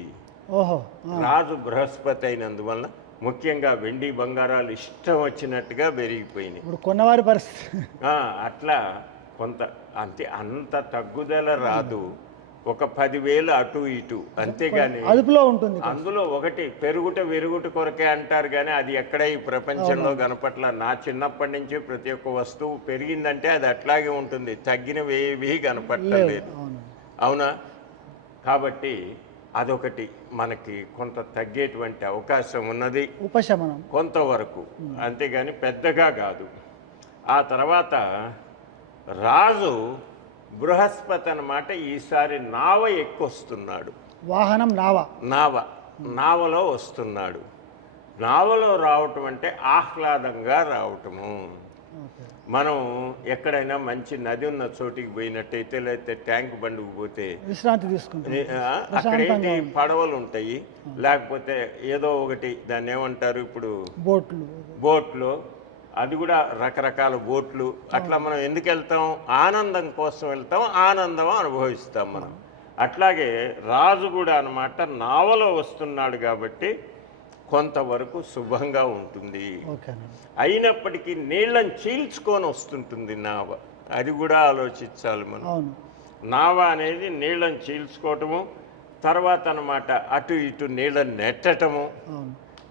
ఓహో. రాజు బృహస్పతి అయినందువలన ముఖ్యంగా వెండి బంగారాలు ఇష్టం వచ్చినట్టుగా పెరిగిపోయినాయి. ఇప్పుడు కొన్నవారి పరిస్థితి. అట్లా కొంత అంత తగ్గుదల రాదు, ఒక 10,000 అటు ఇటు అంతేగాని అదుపులో ఉంటుంది. అందులో ఒకటి పెరుగుట విరుగుట కొరకే అంటారు, కానీ అది ఎక్కడ ఈ ప్రపంచంలో కనపట్ల. నా చిన్నప్పటి నుంచి ప్రతి ఒక్క వస్తువు పెరిగిందంటే అది అట్లాగే ఉంటుంది, తగ్గినవేవి కనపట్టలేదు. అవునా? కాబట్టి అదొకటి మనకి కొంత తగ్గేటువంటి అవకాశం ఉన్నది, ఉపశమనం కొంతవరకు, అంతేగాని పెద్దగా కాదు. ఆ తర్వాత రాజు బృహస్పతి అన్నమాట ఈసారి నావ ఎక్కువస్తున్నాడు. వాహనం నావలో వస్తున్నాడు. నావలో రావటం అంటే ఆహ్లాదంగా రావటము. మనం ఎక్కడైనా మంచి నది ఉన్న చోటికి పోయినట్టయితే, లేకపోతే ట్యాంక్ బండికి పోతే విశ్రాంతి తీసుకుంటాం, అక్కడ ఏంటి పడవలు ఉంటాయి, లేకపోతే ఏదో ఒకటి దాన్ని ఏమంటారు ఇప్పుడు బోట్లు, అది కూడా రకరకాల బోట్లు. అట్లా మనం ఎందుకు వెళ్తాం? ఆనందం కోసం వెళ్తాం, ఆనందం అనుభవిస్తాం మనం. అట్లాగే రాజు కూడా అన్నమాట నావలో వస్తున్నాడు కాబట్టి కొంతవరకు శుభంగా ఉంటుంది. అయినప్పటికీ నీళ్ళని చీల్చుకొని వస్తుంటుంది నావ, అది కూడా ఆలోచించాలి మనం. నావ అనేది నీళ్ళని చీల్చుకోవటము, తర్వాత అన్నమాట అటు ఇటు నీళ్ళని నెట్టటము.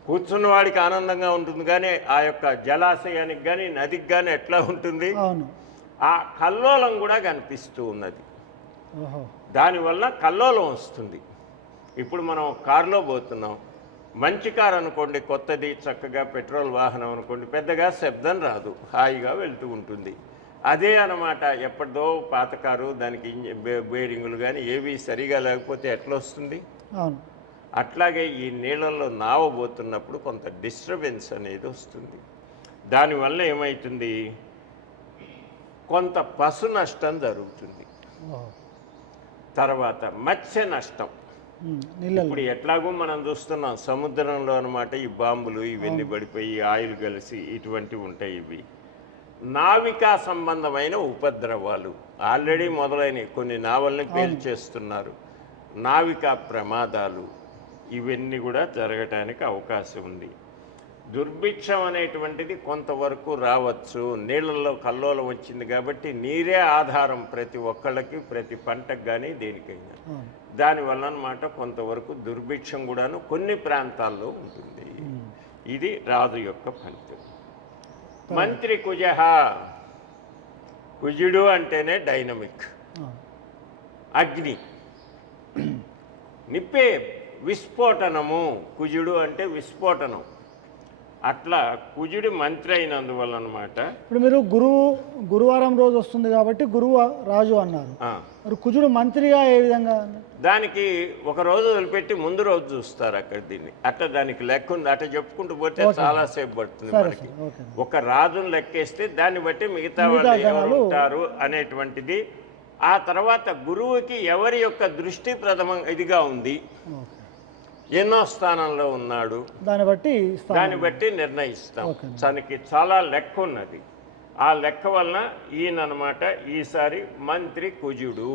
కూర్చున్న వాడికి ఆనందంగా ఉంటుంది, కానీ ఆ యొక్క జలాశయానికి కానీ నదికి కానీ ఎట్లా ఉంటుంది? ఆ కల్లోలం కూడా కనిపిస్తూ ఉన్నది. దానివల్ల కల్లోలం వస్తుంది. ఇప్పుడు మనం కారులో పోతున్నాం, మంచి కారు అనుకోండి, కొత్తది, చక్కగా పెట్రోల్ వాహనం అనుకోండి, పెద్దగా శబ్దం రాదు, హాయిగా వెళ్తూ ఉంటుంది. అదే అన్నమాట ఎప్పటిదో పాత కారు, దానికి బేరింగులు కానీ ఏవి సరిగా లేకపోతే ఎట్లా వస్తుంది? అట్లాగే ఈ నీళ్ళల్లో నావ పోతున్నప్పుడు కొంత డిస్టర్బెన్స్ అనేది వస్తుంది. దానివల్ల ఏమవుతుంది? కొంత పశు నష్టం జరుగుతుంది. తర్వాత మత్స్య నష్టం. ఇప్పుడు ఎట్లాగో మనం చూస్తున్నాం సముద్రంలో అన్నమాట ఈ బాంబులు ఇవన్నీ పడిపోయి ఆయిల్ కలిసి ఇటువంటివి ఉంటాయి. ఇవి నావికా సంబంధమైన ఉపద్రవాలు ఆల్రెడీ మొదలైనవి, కొన్ని నావల్ని పేల్చేస్తున్నారు. నావికా ప్రమాదాలు ఇవన్నీ కూడా జరగటానికి అవకాశం ఉంది. దుర్భిక్షం అనేటువంటిది కొంతవరకు రావచ్చు. నీళ్ళల్లో కల్లోలం వచ్చింది కాబట్టి నీరే ఆధారం ప్రతి ఒక్కళ్ళకి, ప్రతి పంటకు కానీ దేనికైనా. దానివల్ల అన్నమాట కొంతవరకు దుర్భిక్షం కూడాను కొన్ని ప్రాంతాల్లో ఉంటుంది. ఇది రాజు యొక్క ఫలితం. మంత్రి కుజః, కుజుడు అంటేనే డైనమిక్, అగ్ని, నిప్పే, విస్ఫోటనము. కుజుడు అంటే విస్ఫోటనం. అట్లా కుజుడు మంత్రి అయినందువల్ల అనమాట. ఇప్పుడు మీరు గురువారం రోజు వస్తుంది కాబట్టి గురువు రాజు అన్నారు, మరి కుజుడు మంత్రిగా ఏ విధంగా? దానికి ఒక రోజు వదిలిపెట్టి ముందు రోజు చూస్తారు అక్కడ దీన్ని. అట్లా దానికి లెక్క ఉంది. అట్లా చెప్పుకుంటూ పోతే చాలాసేపు పడుతుంది మనకి. ఒక రాజును లెక్కేస్తే దాన్ని బట్టి మిగతా వాళ్ళు ఎవరు ఉంటారు అనేటువంటిది. ఆ తర్వాత గురువుకి ఎవరి యొక్క దృష్టి ప్రథమ ఇదిగా ఉంది, ఎన్నో స్థానంలో ఉన్నాడు, దాన్ని బట్టి నిర్ణయిస్తాం. తనకి చాలా లెక్క ఉన్నది. ఆ లెక్క వలన ఈయనమాట ఈసారి మంత్రి కుజుడు.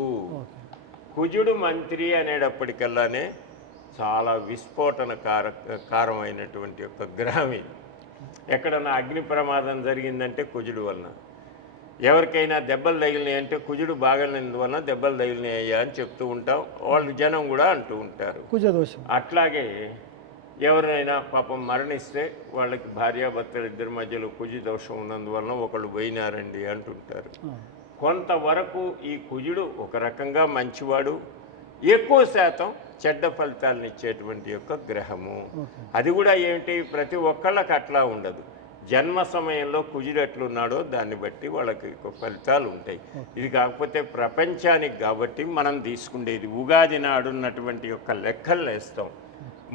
కుజుడు మంత్రి అనేటప్పటికల్లానే చాలా విస్ఫోటన కారమైనటువంటి యొక్క గ్రహం ఇది. ఎక్కడన్నా అగ్ని ప్రమాదం జరిగిందంటే కుజుడు వలన. ఎవరికైనా దెబ్బలు తగిలినాయి అంటే కుజుడు బాగలేనందువలన దెబ్బలు తగిలినాయ్యా అని చెప్తూ ఉంటాం, వాళ్ళు జనం కూడా అంటూ ఉంటారు. కుజదోషం. అట్లాగే ఎవరైనా పాపం మరణిస్తే వాళ్ళకి భార్యాభర్తలు ఇద్దరి మధ్యలో కుజు దోషం ఉన్నందువలన ఒకళ్ళు పోయినారండి అంటుంటారు. కొంతవరకు ఈ కుజుడు ఒక రకంగా మంచివాడు, ఎక్కువ శాతం చెడ్డ ఫలితాలను ఇచ్చేటువంటి యొక్క గ్రహము. అది కూడా ఏమిటి, ప్రతి ఒక్కళ్ళకి అట్లా ఉండదు. జన్మ సమయంలో కుజుడు ఎట్లున్నాడో దాన్ని బట్టి వాళ్ళకి ఫలితాలు ఉంటాయి. ఇది కాకపోతే ప్రపంచానికి కాబట్టి మనం తీసుకునేది ఉగాది నాడున్నటువంటి యొక్క లెక్కలు వేస్తాం.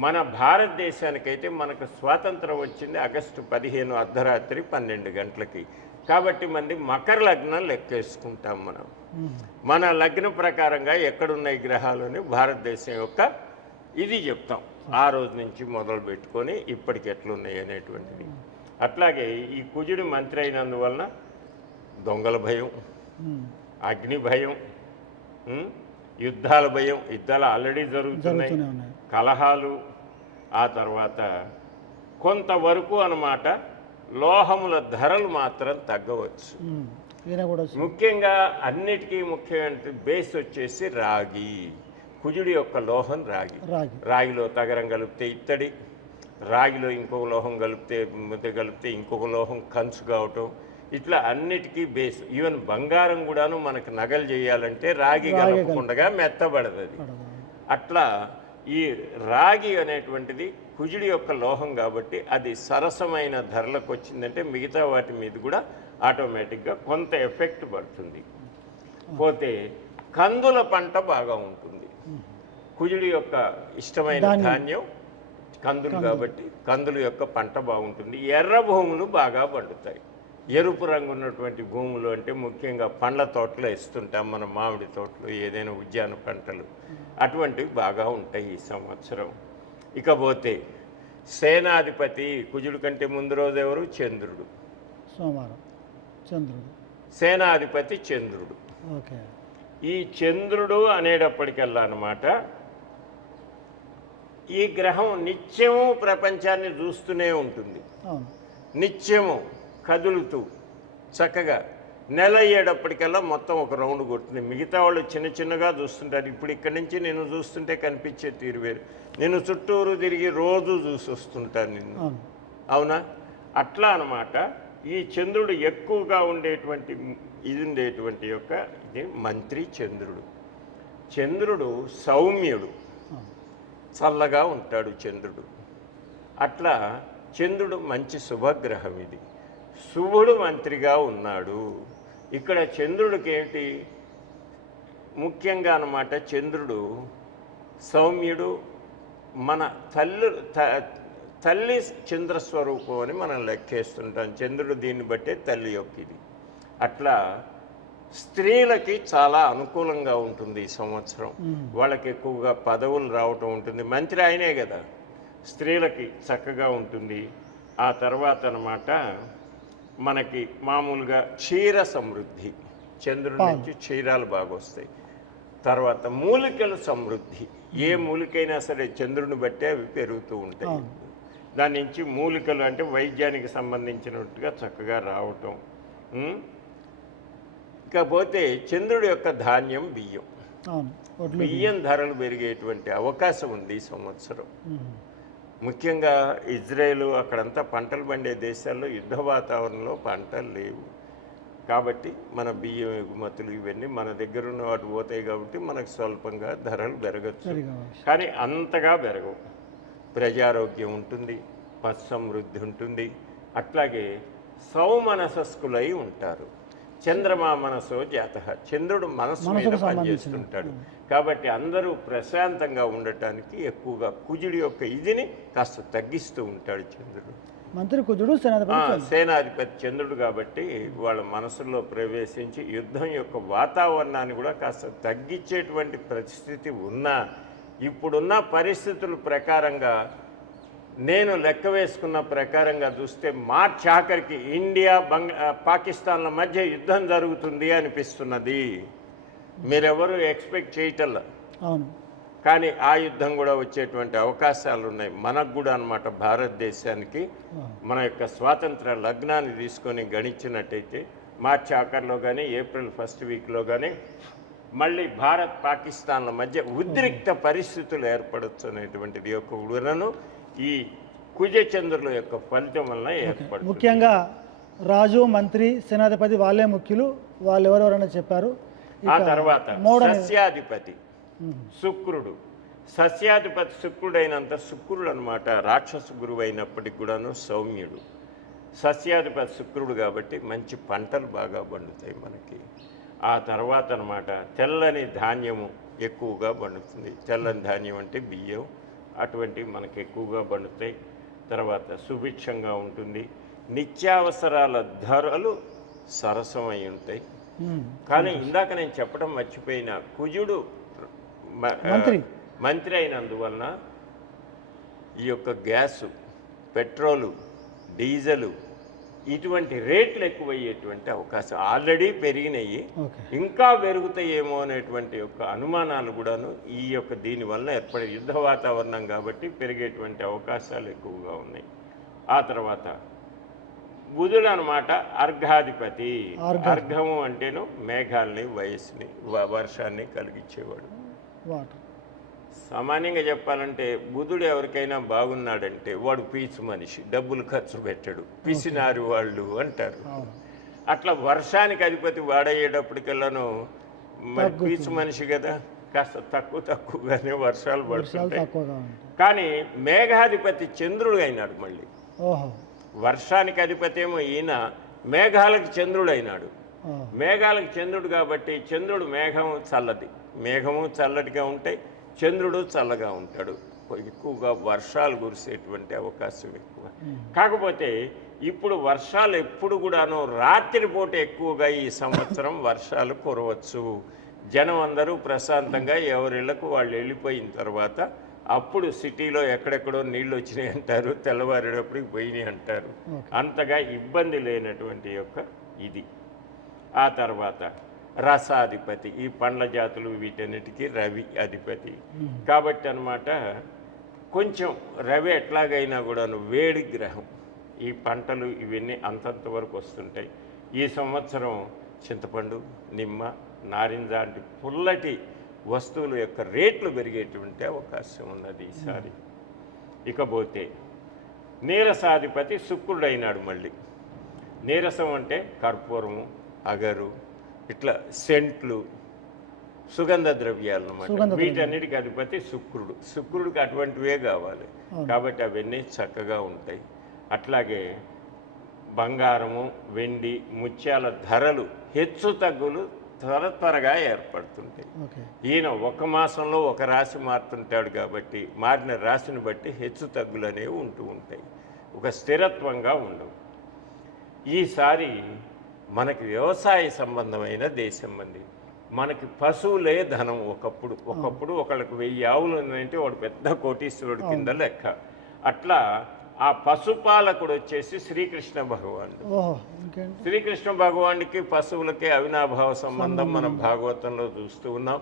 మన భారతదేశానికైతే మనకు స్వాతంత్రం వచ్చింది ఆగస్టు 15 అర్ధరాత్రి 12 గంటలకి. కాబట్టి మంది మకర లగ్నం లెక్కేసుకుంటాం మనం. మన లగ్నం ప్రకారంగా ఎక్కడున్న ఈ గ్రహాలని భారతదేశం యొక్క ఇది చెప్తాం. ఆ రోజు నుంచి మొదలు పెట్టుకొని ఇప్పటికి ఎట్లున్నాయి అనేటువంటిది. అట్లాగే ఈ కుజుడు మంత్రి అయినందువలన దొంగల భయం, అగ్ని భయం, యుద్ధాల భయం, యుద్ధాలు ఆల్రెడీ జరుగుతున్నాయి, జరుగుతూనే ఉన్నాయి. కలహాలు, ఆ తర్వాత కొంతవరకు అన్నమాట లోహముల ధరలు మాత్రం తగ్గవచ్చు. ఈయన కూడా ముఖ్యంగా అన్నిటికీ ముఖ్యమైన బేస్ వచ్చేసి రాగి. కుజుడి యొక్క లోహం రాగి. రాగిలో తగరం కలిపితే ఇత్తడి, రాగిలో ఇంకొక లోహం కలిపితే ముద్ద కలిపితే ఇంకొక లోహం కంచు కావటం, ఇట్లా అన్నిటికీ బేస్. ఈవెన్ బంగారం కూడాను మనకు నగలు చేయాలంటే రాగి కలపకుండా మెత్తబడదు అది. అట్లా ఈ రాగి అనేటువంటిది కుజుడి యొక్క లోహం కాబట్టి అది సరసమైన ధరలకు వచ్చిందంటే మిగతా వాటి మీద కూడా ఆటోమేటిక్గా కొంత ఎఫెక్ట్ పడుతుంది. పోతే కందుల పంట బాగా ఉంటుంది. కుజుడి యొక్క ఇష్టమైన ధాన్యం కందులు కాబట్టి కందుల యొక్క పంట బాగుంటుంది. ఎర్ర భూములు బాగా పండుతాయి. ఎరుపు రంగు ఉన్నటువంటి భూములు అంటే ముఖ్యంగా పండ్ల తోటలు వేస్తుంటాం, మన మామిడి తోటలు, ఏదైనా ఉద్యాన పంటలు, అటువంటివి బాగా ఉంటాయి ఈ సంవత్సరం. ఇకపోతే సేనాధిపతి కుజుడు కంటే ముందు రోజు ఎవరు? చంద్రుడు. సోమవారం చంద్రుడు. సేనాధిపతి చంద్రుడు. ఓకే. ఈ చంద్రుడు అనేటప్పటికల్లా అన్నమాట ఈ గ్రహం నిత్యము ప్రపంచాన్ని చూస్తూనే ఉంటుంది. నిత్యము కదులుతూ చక్కగా నెల అయ్యేటప్పటికల్లా మొత్తం ఒక రౌండ్ కొడుతుంది. మిగతా వాళ్ళు చిన్న చిన్నగా చూస్తుంటారు. ఇప్పుడు ఇక్కడి నుంచి నేను చూస్తుంటే కనిపించే తీరు వేరు. నేను చుట్టూరు తిరిగి రోజు చూసి వస్తుంటాను నిన్ను, అవునా? అట్లా అన్నమాట ఈ చంద్రుడు ఎక్కువగా ఉండేటువంటి ఇది ఉండేటువంటి యొక్క ఇది మంత్రి చంద్రుడు. చంద్రుడు సౌమ్యుడు, చల్లగా ఉంటాడు చంద్రుడు. అట్లా చంద్రుడు మంచి శుభగ్రహం. ఇది శుభుడు మంత్రిగా ఉన్నాడు. ఇక్కడ చంద్రుడికి ఏంటి ముఖ్యంగా అన్నమాట, చంద్రుడు సౌమ్యుడు. మన తల్లి చంద్రస్వరూపం అని మనం లెక్కేస్తుంటాం. చంద్రుడు దీన్ని బట్టే తల్లి యొక్క ఇది. అట్లా స్త్రీలకి చాలా అనుకూలంగా ఉంటుంది ఈ సంవత్సరం. వాళ్ళకి ఎక్కువగా పదవులు రావటం ఉంటుంది. మంత్రి ఆయనే కదా, స్త్రీలకి చక్కగా ఉంటుంది. ఆ తర్వాత అన్నమాట మనకి మామూలుగా క్షీర సమృద్ధి, చంద్రుడి నుంచి క్షీరాలు బాగా వస్తాయి. తర్వాత మూలికల సమృద్ధి, ఏ మూలికైనా సరే చంద్రుని బట్టే అవి పెరుగుతూ ఉంటాయి. దాని నుంచి మూలికలు అంటే వైద్యానికి సంబంధించినట్టుగా చక్కగా రావటం. ఇకపోతే చంద్రుడి యొక్క ధాన్యం బియ్యం. బియ్యం ధరలు పెరిగేటువంటి అవకాశం ఉంది ఈ సంవత్సరం. ముఖ్యంగా ఇజ్రాయేల్ అక్కడంతా పంటలు పండే దేశాల్లో యుద్ధ వాతావరణంలో పంటలు లేవు కాబట్టి మన బియ్యం ఎగుమతులు ఇవన్నీ మన దగ్గర ఉన్న వాటి పోతాయి కాబట్టి మనకు స్వల్పంగా ధరలు పెరగచ్చు, కానీ అంతగా పెరగవు. ప్రజారోగ్యం ఉంటుంది, పశు సమృద్ధి ఉంటుంది. అట్లాగే సౌమనసస్కులై ఉంటారు. చంద్రమా మనసో జాత, చంద్రుడు మనసు మీద పనిచేస్తుంటాడు కాబట్టి అందరూ ప్రశాంతంగా ఉండటానికి ఎక్కువగా కుజుడి యొక్క ఇదిని కాస్త తగ్గిస్తూ ఉంటాడు చంద్రుడు. మంత్రి కుజుడు సేనాధిపతి చంద్రుడు కాబట్టి వాళ్ళ మనసులో ప్రవేశించి యుద్ధం యొక్క వాతావరణాన్ని కూడా కాస్త తగ్గించేటువంటి పరిస్థితి ఉన్నా, ఇప్పుడున్న పరిస్థితుల ప్రకారంగా నేను లెక్క వేసుకున్న ప్రకారంగా చూస్తే మార్చి ఆఖరికి ఇండియా పాకిస్తాన్ల మధ్య యుద్ధం జరుగుతుంది అనిపిస్తున్నది. మీరెవరు ఎక్స్పెక్ట్ చేయటల్లా, కానీ ఆ యుద్ధం కూడా వచ్చేటువంటి అవకాశాలు ఉన్నాయి మనకు కూడా అన్నమాట. భారతదేశానికి మన యొక్క స్వాతంత్ర లగ్నాన్ని తీసుకొని గణించినట్టయితే మార్చి ఆఖరిలో కానీ ఏప్రిల్ ఫస్ట్ వీక్లో కానీ మళ్ళీ భారత్ పాకిస్తాన్ల మధ్య ఉద్రిక్త పరిస్థితులు ఏర్పడవచ్చు అనేటువంటిది యొక్క ఉడనను ఈ కుజచంద్రుల యొక్క ఫలితం వలన ఏర్పడుతుంది. ముఖ్యంగా రాజు, మంత్రి, సేనాధిపతి వాళ్ళే ముఖ్యులు. వాళ్ళు ఎవరెవరైనా చెప్పారు. ఆ తర్వాత సస్యాధిపతి శుక్రుడు. సస్యాధిపతి శుక్రుడైనంత శుక్రుడు అనమాట రాక్షస గురువు అయినప్పటికి కూడాను సౌమ్యుడు. సస్యాధిపతి శుక్రుడు కాబట్టి మంచి పంటలు బాగా పండుతాయి మనకి. ఆ తర్వాత అనమాట తెల్లని ధాన్యము ఎక్కువగా పండుతుంది. తెల్లని ధాన్యం అంటే బియ్యం, అటువంటివి మనకు ఎక్కువగా పండుతాయి. తర్వాత సుభిక్షంగా ఉంటుంది. నిత్యావసరాల ధరలు సరసమై ఉంటాయి. కానీ ఇందాక నేను చెప్పడం మర్చిపోయిన, కుజుడు మంత్రి అయినందువలన ఈ యొక్క గ్యాసు, పెట్రోలు, డీజిలు ఇటువంటి రేట్లు ఎక్కువయ్యేటువంటి అవకాశం ఆల్రెడీ పెరిగినాయి, ఓకే. ఇంకా పెరుగుతాయేమో అనేటువంటి యొక్క అనుమానాలు కూడాను ఈ యొక్క దీనివల్ల ఏర్పడే యుద్ధ వాతావరణం కాబట్టి పెరిగేటువంటి అవకాశాలు ఎక్కువగా ఉన్నాయి. ఆ తర్వాత బుధుడు అనమాట అర్ఘాధిపతి. అర్ఘము అంటేను మేఘాలని, వయస్సుని, వర్షాన్ని కలిగించేవాడు. వాటర్. సామాన్యంగా చెప్పాలంటే బుధుడు ఎవరికైనా బాగున్నాడంటే వాడు పీచు మనిషి, డబ్బులు ఖర్చు పెట్టాడు, పిసినారు వాళ్ళు అంటారు. అట్లా వర్షానికి అధిపతి వాడయ్యేటప్పటికెల్లాను మరి పీచు మనిషి కదా, కాస్త తక్కువగానే వర్షాలు పడుతుంటాయి. కానీ మేఘాధిపతి చంద్రుడు అయినాడు మళ్ళీ. వర్షానికి అధిపతి ఏమో ఈయన, మేఘాలకు చంద్రుడు అయినాడు. మేఘాలకు చంద్రుడు కాబట్టి చంద్రుడు మేఘము చల్లటిగా ఉంటాయి, చంద్రుడు చల్లగా ఉంటాడు. ఎక్కువగా వర్షాలు కురిసేటువంటి అవకాశం ఎక్కువ. కాకపోతే ఇప్పుడు వర్షాలు ఎప్పుడు కూడాను రాత్రిపూట ఎక్కువగా ఈ సంవత్సరం వర్షాలు కురవచ్చు. జనం అందరూ ప్రశాంతంగా ఎవరిళ్లకు వాళ్ళు వెళ్ళిపోయిన తర్వాత అప్పుడు సిటీలో ఎక్కడెక్కడో నీళ్ళు వచ్చినాయి అంటారు, తెల్లవారేటప్పటికి పోయినాయి అంటారు. అంతగా ఇబ్బంది లేనటువంటి యొక్క ఇది. ఆ తర్వాత రసాధిపతి, ఈ పండ్ల జాతులు వీటన్నిటికీ రవి అధిపతి కాబట్టి అన్నమాట. కొంచెం రవి ఎట్లాగైనా కూడాను వేడి గ్రహం. ఈ పంటలు ఇవన్నీ అంతంత వరకు వస్తుంటాయి. ఈ సంవత్సరం చింతపండు, నిమ్మ, నారింజ లాంటి పుల్లటి వస్తువుల యొక్క రేట్లు పెరిగేటువంటి అవకాశం ఉన్నది ఈసారి. ఇకపోతే నీరసాధిపతి శుక్రుడు అయినాడు మళ్ళీ. నీరసం అంటే కర్పూరము, అగరు, ఇట్లా సెంట్లు, సుగంధ ద్రవ్యాలు అన్నమాట. వీటన్నిటికి అధిపతి శుక్రుడు. శుక్రుడికి అటువంటివే కావాలి కాబట్టి అవన్నీ చక్కగా ఉంటాయి. అట్లాగే బంగారము, వెండి, ముత్యాల ధరలు హెచ్చు తగ్గులు త్వరగా ఏర్పడుతుంటాయి. ఈయన ఒక మాసంలో ఒక రాశి మారుతుంటాడు కాబట్టి మారిన రాశిని బట్టి హెచ్చు తగ్గులు అనేవి ఉంటూ ఉంటాయి, ఒక స్థిరత్వంగా ఉండవు. ఈసారి మనకి వ్యవసాయ సంబంధమైన దేశం మంది. మనకి పశువులే ధనం. ఒకప్పుడు ఒకళ్ళకి 1000 ఆవులు ఉన్నాయంటే వాడు పెద్ద కోటీశ్వరుడు కింద లెక్క. అట్లా ఆ పశుపాలకుడు వచ్చేసి శ్రీకృష్ణ భగవానుడు. శ్రీకృష్ణ భగవానుడికి పశువులకి అవినాభావ సంబంధం మనం భాగవతంలో చూస్తూ ఉన్నాం.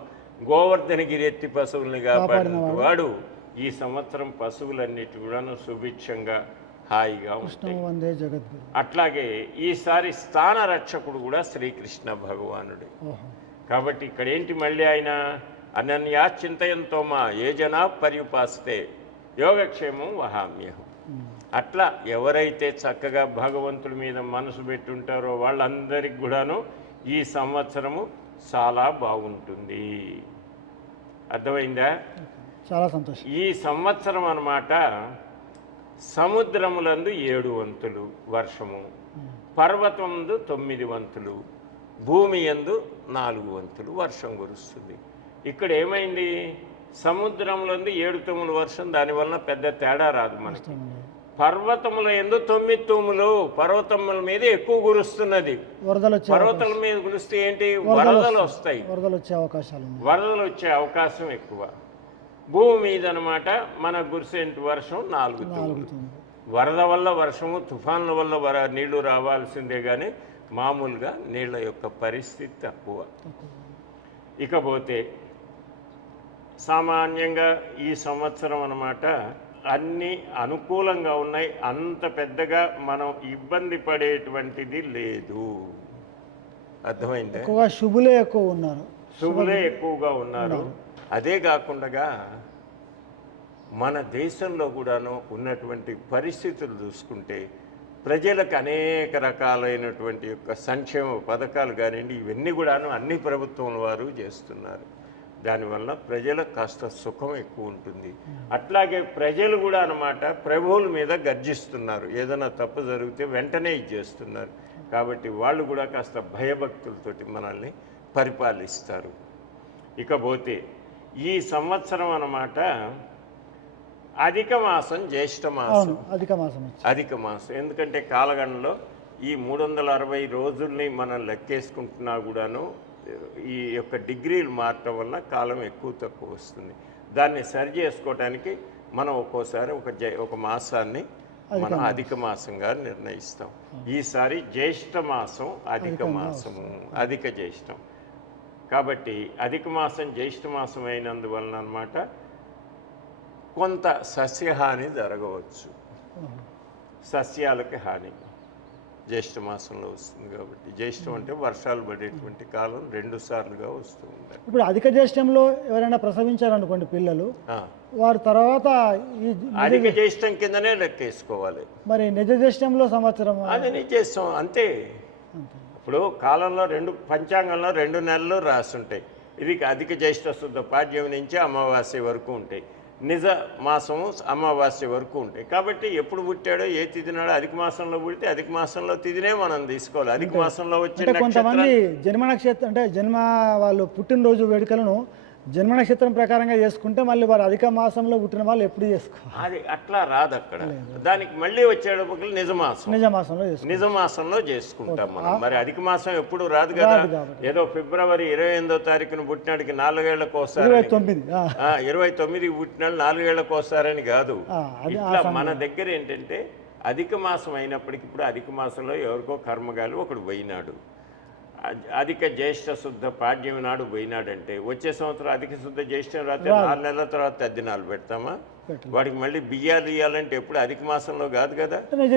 గోవర్ధనగిరి ఎత్తి పశువుల్ని కాపాడిన వాడు ఈ సంవత్సరం పశువులన్నిటి కూడాను సుభిక్షంగా హాయిగా ఉంటాయి. అట్లాగే ఈసారి స్థాన రక్షకుడు కూడా శ్రీకృష్ణ భగవానుడు. కాబట్టి ఇక్కడ ఏంటి మళ్ళీ ఆయన అనన్యా చింతయంతో మా ఏ జనా పర్యుపాస్తే యోగక్షేమం వహామ్యహం. అట్లా ఎవరైతే చక్కగా భగవంతుడి మీద మనసు పెట్టుంటారో వాళ్ళందరికీ కూడాను ఈ సంవత్సరము చాలా బాగుంటుంది. అర్థమైందా? చాలా సంతోషం. ఈ సంవత్సరం అన్నమాట సముద్రములందు 7 వంతులు వర్షము, పర్వతముందు 9 వంతులు, భూమి యందు 4 వంతులు వర్షం కురుస్తుంది. ఇక్కడ ఏమైంది, సముద్రములందు 7 తూములు వర్షం, దానివల్ల పెద్ద తేడా రాదు మనకి. పర్వతముల యందు 9 తూములు, పర్వతముల మీద ఎక్కువ కురుస్తున్నది. పర్వతాల మీద కురిస్తే ఏంటి, వరదలు వస్తాయి, వరదలు వచ్చే అవకాశం ఎక్కువ. భూమి మీద అనమాట మన కురిసేంటి వర్షం 4 తూములు. వరద వల్ల వర్షము, తుఫాన్ల వల్ల నీళ్లు రావాల్సిందే కానీ మామూలుగా నీళ్ళ యొక్క పరిస్థితి తక్కువ. ఇకపోతే సామాన్యంగా ఈ సంవత్సరం అన్నమాట అన్నీ అనుకూలంగా ఉన్నాయి. అంత పెద్దగా మనం ఇబ్బంది పడేటువంటిది లేదు. అర్థమైందా? శుభులే ఎక్కువగా ఉన్నారు. అదే కాకుండా మన దేశంలో కూడాను ఉన్నటువంటి పరిస్థితులు చూసుకుంటే ప్రజలకు అనేక రకాలైనటువంటి యొక్క సంక్షేమ పథకాలు కానివ్వండి, ఇవన్నీ కూడాను అన్ని ప్రభుత్వం వారు చేస్తున్నారు. దానివల్ల ప్రజలకు కాస్త సుఖం ఎక్కువ ఉంటుంది. అట్లాగే ప్రజలు కూడా అన్నమాట ప్రభువుల మీద గర్జిస్తున్నారు. ఏదైనా తప్పు జరిగితే వెంటనే ఇచ్చేస్తున్నారు. కాబట్టి వాళ్ళు కూడా కాస్త భయభక్తులతోటి మనల్ని పరిపాలిస్తారు. ఇకపోతే ఈ సంవత్సరం అన్నమాట అధిక మాసం, జ్యేష్ఠ మాసం, అధిక మాసం. ఎందుకంటే కాలగణలో ఈ 360 రోజుల్ని మనం లెక్కేసుకుంటున్నా కూడాను ఈ యొక్క డిగ్రీలు మారటం వల్ల కాలం ఎక్కువ తక్కువ వస్తుంది. దాన్ని సరి చేసుకోవడానికి మనం ఒక్కోసారి ఒక మాసాన్ని మనం అధిక మాసంగా నిర్ణయిస్తాం. ఈసారి జ్యేష్ఠ మాసం అధిక మాసము, అధిక జ్యేష్టం. కాబట్టి అధిక మాసం జ్యేష్ఠ మాసం అయినందువలన అన్నమాట కొంత సస్యహాని జరగవచ్చు. సస్యాలకి హాని జ్యేష్ఠ మాసంలో వస్తుంది. కాబట్టి జ్యేష్టం అంటే వర్షాలు పడేటువంటి కాలం 2 సార్లుగా వస్తూ ఉంటాయి. ఇప్పుడు అధిక జ్యేష్టంలో ఎవరైనా ప్రసవించారనుకోండి పిల్లలు, వారి తర్వాత ఈ అధిక జ్యేష్టం కిందనే లెక్కేసుకోవాలి. మరి నిజ జ్యేష్టంలో సంవత్సరం అది నిజేస్తాం అంతే. ఇప్పుడు కాలంలో పంచాంగంలో 2 నెలలు రాసుంటాయి. ఇది అధిక జ్యేష్ఠ శుద్ధ పాడ్యం నుంచి అమావాస్య వరకు ఉంటాయి. నిజ మాసము అమావాస్య వరకు ఉంటాయి. కాబట్టి ఎప్పుడు పుట్టాడో ఏ తిథి నాడో అధిక మాసంలో పుడితే అధిక మాసంలో తిథినే మనం తీసుకోవాలి. అధిక మాసంలో వచ్చే కొంతమంది జన్మ నక్షత్రం అంటే జన్మ వాళ్ళు పుట్టినరోజు వేడుకలను జన్మ నక్షత్రం ప్రకారంగా చేసుకుంటే మళ్ళీ వారు అధిక మాసంలో పుట్టిన వాళ్ళు ఎప్పుడు చేసుకోవాలి. అది అట్లా రాదు అక్కడ. దానికి మళ్ళీ వచ్చేటప్పుడు నిజమాసంలో చేసుకుంటాం మనం. మరి అధిక మాసం ఎప్పుడు రాదు కదా. ఏదో ఫిబ్రవరి 28వ తారీఖున పుట్టినాడికి 4 ఏళ్లకు వస్తారని, 29కి పుట్టినాడు 4 ఏళ్లకు వస్తారని కాదు. ఇట్లా మన దగ్గర ఏంటంటే అధిక మాసం అయినప్పటికీ ఇప్పుడు అధిక మాసంలో ఎవరికో కర్మగాలి ఒకడు పోయినాడు, అధిక జ్యేష్ఠ శుద్ధ పాడ్యం నాడు పోయినాడంటే వచ్చే సంవత్సరం అధిక శుద్ధ జ్యేష్ఠం రాత్రి 4 నెలల తర్వాత తద్దినాలు పెడతామా? వాడికి మళ్ళీ బియ్యాలు ఇవ్వాలంటే ఎప్పుడు అధిక మాసంలో కాదు కదా, నిజ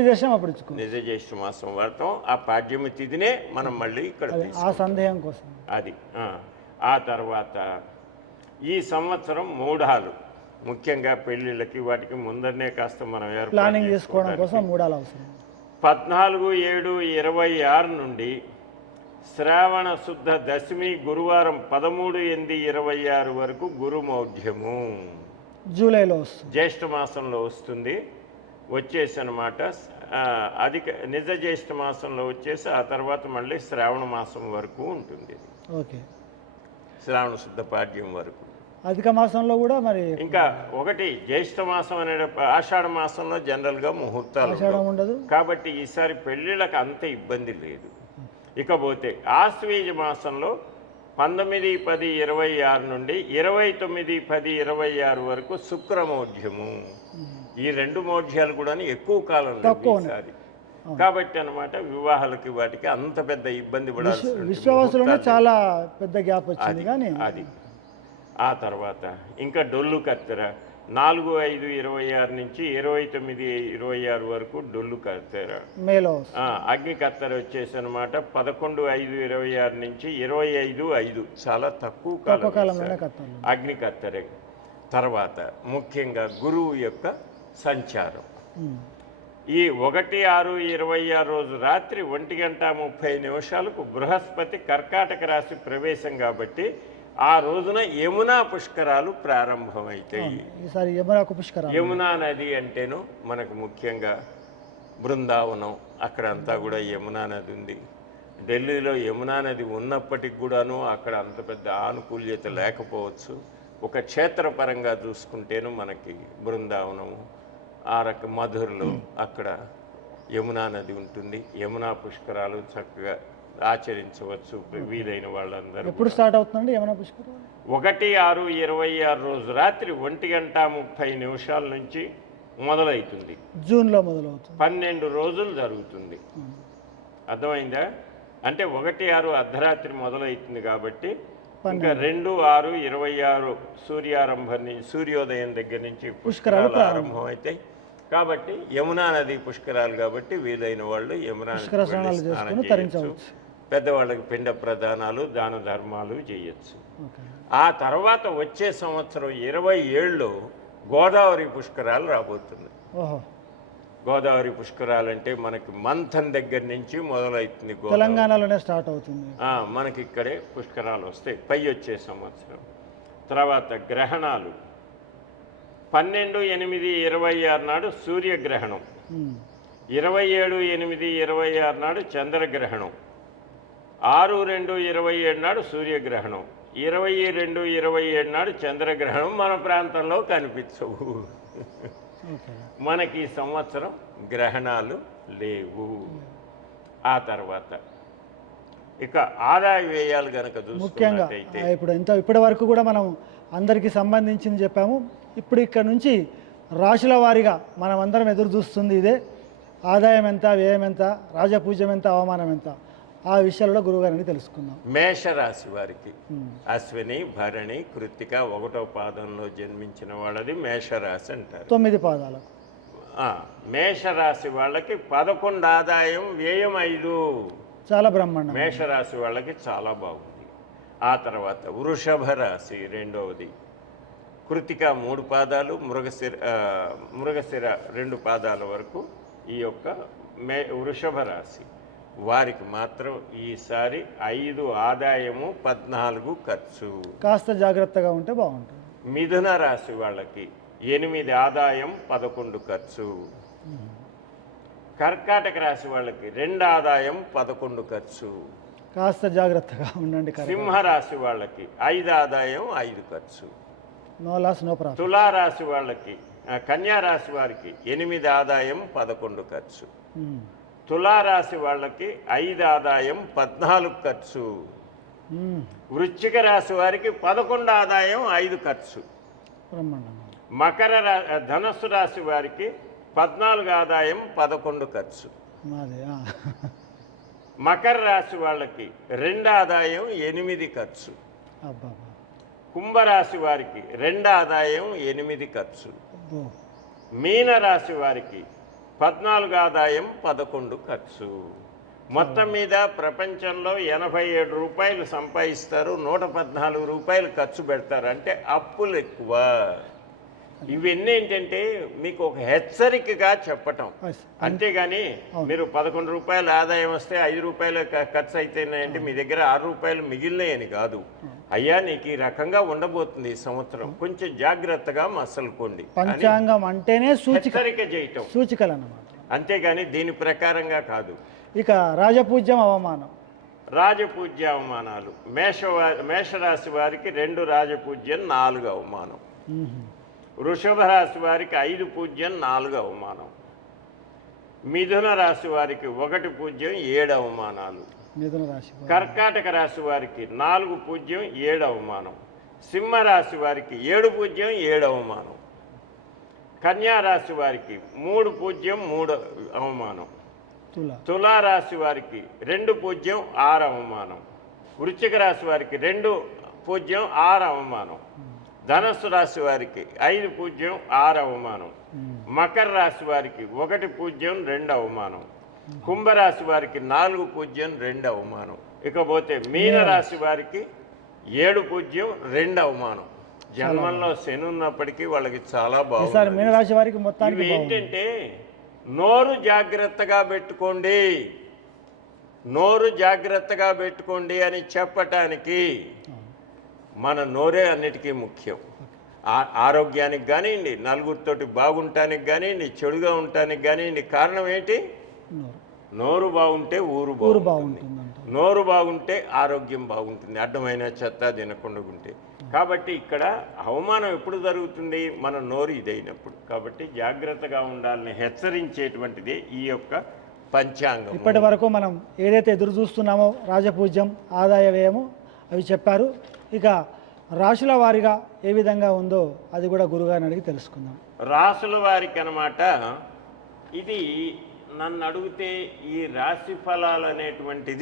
జ్యేష్ఠ మాసం వాడతాం. ఆ పాడ్యమి తిథినే మనం మళ్ళీ ఇక్కడ సందేహం కోసం అది. ఆ తర్వాత ఈ సంవత్సరం మూఢాలు ముఖ్యంగా పెళ్లిళ్ళకి వాటికి ముందరనే కాస్త మనం ప్లానింగ్ చేసుకోవడం కోసం మూఢాలు అవసరం. 14/7/26 నుండి శ్రావణ శుద్ధ దశమి గురువారం 13/8/26 వరకు గురుమౌఢ్యము జూలైలో జ్యేష్ఠ మాసంలో వస్తుంది. వచ్చేసి అనమాట అధిక నిజ జ్యేష్ఠ మాసంలో వచ్చేసి ఆ తర్వాత మళ్ళీ శ్రావణ మాసం వరకు ఉంటుంది. ఓకే, శ్రావణ శుద్ధ పాడ్యం వరకు. అధిక మాసంలో కూడా మరి ఇంకా ఒకటి జ్యేష్ఠ మాసం అనే ఆషాఢ మాసంలో జనరల్గా ముహూర్తాలు ఉండదు. కాబట్టి ఈసారి పెళ్లిళ్ళకి అంత ఇబ్బంది లేదు. ఇకపోతే ఆశ్వీజ మాసంలో 19/10/26 నుండి 29/10/26 వరకు శుక్రమౌఢ్యము. ఈ 2 మౌఢ్యాలు కూడా ఎక్కువ కాలం ఈసారి. కాబట్టి అన్నమాట వివాహాలకి వాటికి అంత పెద్ద ఇబ్బంది పడాల్సి చాలా పెద్ద గ్యాప్ వచ్చింది కానీ అది. ఆ తర్వాత ఇంకా డొల్లు కత్తెర 4/5/26 నుంచి 29/26 వరకు డొల్లు కత్తెర. అగ్ని కత్తెర వచ్చేసి అనమాట 11/5/26 నుంచి 25/5 చాలా తక్కువ కాలం అగ్ని కత్తెర. తర్వాత ముఖ్యంగా గురువు యొక్క సంచారం ఈ 1/6/26 రోజు రాత్రి 1:30 బృహస్పతి కర్కాటక రాశి ప్రవేశం కాబట్టి ఆ రోజున యమునా పుష్కరాలు ప్రారంభమవుతాయి. యమునా నది అంటేను మనకు ముఖ్యంగా బృందావనం అక్కడంతా కూడా యమునా నది ఉంది. ఢిల్లీలో యమునా నది ఉన్నప్పటికి కూడాను అక్కడ అంత పెద్ద ఆనుకూల్యత లేకపోవచ్చు. ఒక క్షేత్రపరంగా చూసుకుంటేను మనకి బృందావనము ఆ మధురలో అక్కడ యమునా నది ఉంటుంది. యమునా పుష్కరాలు చక్కగా ఆచరించవచ్చు వీలైన వాళ్ళందరూ. ఎప్పుడు స్టార్ట్ అవుతుందండి యమునా పుష్కరాలు? 1/6/26 రోజు రాత్రి 1:30 నుంచి మొదలవుతుంది. జూన్లో మొదలవుతుంది. 12 రోజులు జరుగుతుంది. అర్థమైందా? అంటే 1/6 అర్ధరాత్రి మొదలవుతుంది కాబట్టి ఇంకా 2/6/26 సూర్యోదయం దగ్గర నుంచి పుష్కరాలు ప్రారంభం అవుతాయి. కాబట్టి యమునా నది పుష్కరాలు కాబట్టి వీలైన వాళ్ళు యమునా నది పెద్దవాళ్ళకి పిండ ప్రదానాలు దాన ధర్మాలు చేయొచ్చు. ఆ తర్వాత వచ్చే సంవత్సరం 27లో గోదావరి పుష్కరాలు రాబోతుంది. గోదావరి పుష్కరాలు అంటే మనకి మంథన్ దగ్గర నుంచి మొదలవుతుంది. తెలంగాణలోనే స్టార్ట్ అవుతుంది. మనకి ఇక్కడే పుష్కరాలు వస్తాయి పై వచ్చే సంవత్సరం. తర్వాత గ్రహణాలు 12/8/26 నాడు సూర్యగ్రహణం, 27/8/26 నాడు చంద్రగ్రహణం, 6/2/27 నాడు సూర్యగ్రహణం, 22/27 నాడు చంద్రగ్రహణం మన ప్రాంతంలో కనిపించవు. మనకి ఈ సంవత్సరం గ్రహణాలు లేవు. ఆ తర్వాత ఇక ఆదాయ వ్యయాలు కనుక చూసుకున్నట్లయితే ఇప్పుడు ఇప్పటి వరకు కూడా మనం అందరికీ సంబంధించింది చెప్పాము. ఇప్పుడు ఇక్కడ నుంచి రాశుల వారీగా మనమందరం ఎదురు చూస్తుంది ఇదే. ఆదాయం ఎంత, వ్యయం ఎంత, రాజపూజ్యం ఎంత, అవమానం ఎంత, ఆ విషయాల్లో గురువుగారిని తెలుసుకుందాం. మేషరాశి వారికి అశ్విని, భరణి, కృత్తిక 1వ పాదంలో జన్మించిన వాళ్ళది మేషరాశి అంటారు. 9 పాదాలకు. మేషరాశి వాళ్ళకి 11 ఆదాయం, వ్యయం 5. చాలా బ్రహ్మాండం. మేషరాశి వాళ్ళకి చాలా బాగుంది. ఆ తర్వాత వృషభ రాశి రెండవది. కృతిక 3 పాదాలు, మృగశిర 2 పాదాల వరకు ఈ యొక్క వృషభ రాశి వారికి మాత్రం ఈసారి 5 ఆదాయము, 14 ఖర్చు. కాస్త జాగ్రత్తగా ఉంటే బాగుంటుంది. మిథున రాశి వాళ్ళకి 8 ఆదాయం, 11 ఖర్చు. కర్కాటక రాశి వాళ్ళకి 2 ఆదాయం, 11 ఖర్చు. కాస్త జాగ్రత్తగా ఉండండి. సింహరాశి వాళ్ళకి 5 ఆదాయం, 5 ఖర్చు. No loss no profit. తులారాశి వాళ్ళకి, కన్యా రాశి వారికి 8 ఆదాయం, 11 ఖర్చు. తులారాశి వాళ్ళకి 5 ఆదాయం, 14 ఖర్చు. వృశ్చిక రాశి వారికి 11 ఆదాయం, 5 ఖర్చు. ధనస్సు రాశి వారికి 14 ఆదాయం, 11 ఖర్చు. మకర రాశి వాళ్ళకి 2 ఆదాయం, 8 ఖర్చు. కుంభరాశి వారికి 2 ఆదాయం, 8 ఖర్చు. మీనరాశి వారికి 14 ఆదాయం, 11 ఖర్చు. మొత్తం మీద ప్రపంచంలో 87 రూపాయలు సంపాదిస్తారు, 114 రూపాయలు ఖర్చు పెడతారు. అంటే అప్పులు ఎక్కువ. ఇవన్నీ ఏంటంటే మీకు ఒక హెచ్చరికగా చెప్పటం, అంతేగాని మీరు 11 రూపాయలు ఆదాయం వస్తే 5 రూపాయలు ఖర్చు అవుతున్నాయంటే మీ దగ్గర 6 రూపాయలు మిగిలినాయని కాదు. అయ్యా నీకు ఈ రకంగా ఉండబోతుంది ఈ సంవత్సరం, కొంచెం జాగ్రత్తగా మసలుకోండి. పంచాంగం అంటేనే హెచ్చరిక చేయటం, సూచికలు అన్నమాట, అంతేగాని దీని ప్రకారంగా కాదు. ఇక రాజపూజ్యం, అవమానం. రాజపూజ్య అవమానాలు మేషరాశి వారికి 2 రాజపూజ్యం, 4 అవమానం. వృషభ రాశి వారికి 5 పూజ్యం, 4 అవమానం. మిథున రాశి వారికి 1 పూజ్యం, 7 అవమానాలు. కర్కాటక రాశి వారికి 4 పూజ్యం, 7 అవమానం. సింహరాశి వారికి 7 పూజ్యం, 7 అవమానం. కన్యా రాశి వారికి 3 పూజ్యం, 3 అవమానం. తులారాశి వారికి 2 పూజ్యం, 6 అవమానం. వృశ్చిక రాశి వారికి 2 పూజ్యం, 6 అవమానం. ధనస్సు రాశి వారికి 5 పూజ్యం, 6 అవమానం. మకర రాశి వారికి 1 పూజ్యం, 2 అవమానం. కుంభరాశి వారికి 4 పూజ్యం, 2 అవమానం. ఇకపోతే మీనరాశి వారికి 7 పూజ్యం, 2 అవమానం. జన్మంలో శని ఉన్నప్పటికీ వాళ్ళకి చాలా బాగుంది. మీనరాశి వారికి మొత్తానికి ఏంటంటే నోరు జాగ్రత్తగా పెట్టుకోండి, నోరు జాగ్రత్తగా పెట్టుకోండి అని చెప్పటానికి మన నోరే అన్నిటికీ ముఖ్యం. ఆరోగ్యానికి కానివ్వండి, నలుగురితోటి బాగుంటానికి కానివ్వండి, చెడుగా ఉండటానికి కానివ్వండి, కారణం ఏంటి? నోరు బాగుంటే ఊరు బాగుంటుంది, నోరు బాగుంటే ఆరోగ్యం బాగుంటుంది, అడ్డమైన చెత్త తినకుండా ఉంటే. కాబట్టి ఇక్కడ అవమానం ఎప్పుడు జరుగుతుంది? మన నోరు ఇదైనప్పుడు. కాబట్టి జాగ్రత్తగా ఉండాలని హెచ్చరించేటువంటిది ఈ యొక్క పంచాంగం. ఇప్పటి వరకు మనం ఏదైతే ఎదురు చూస్తున్నామో రాజపూజ్యం, ఆదాయ వ్యయము అవి చెప్పారు. ఇక రాశుల వారిగా ఏ విధంగా ఉందో అది కూడా గురుగారిని అడిగి తెలుసుకుందాం. రాశుల వారికి అన్నమాట ఇది. నన్ను అడిగితే ఈ రాశి ఫలాలు అనేటువంటిది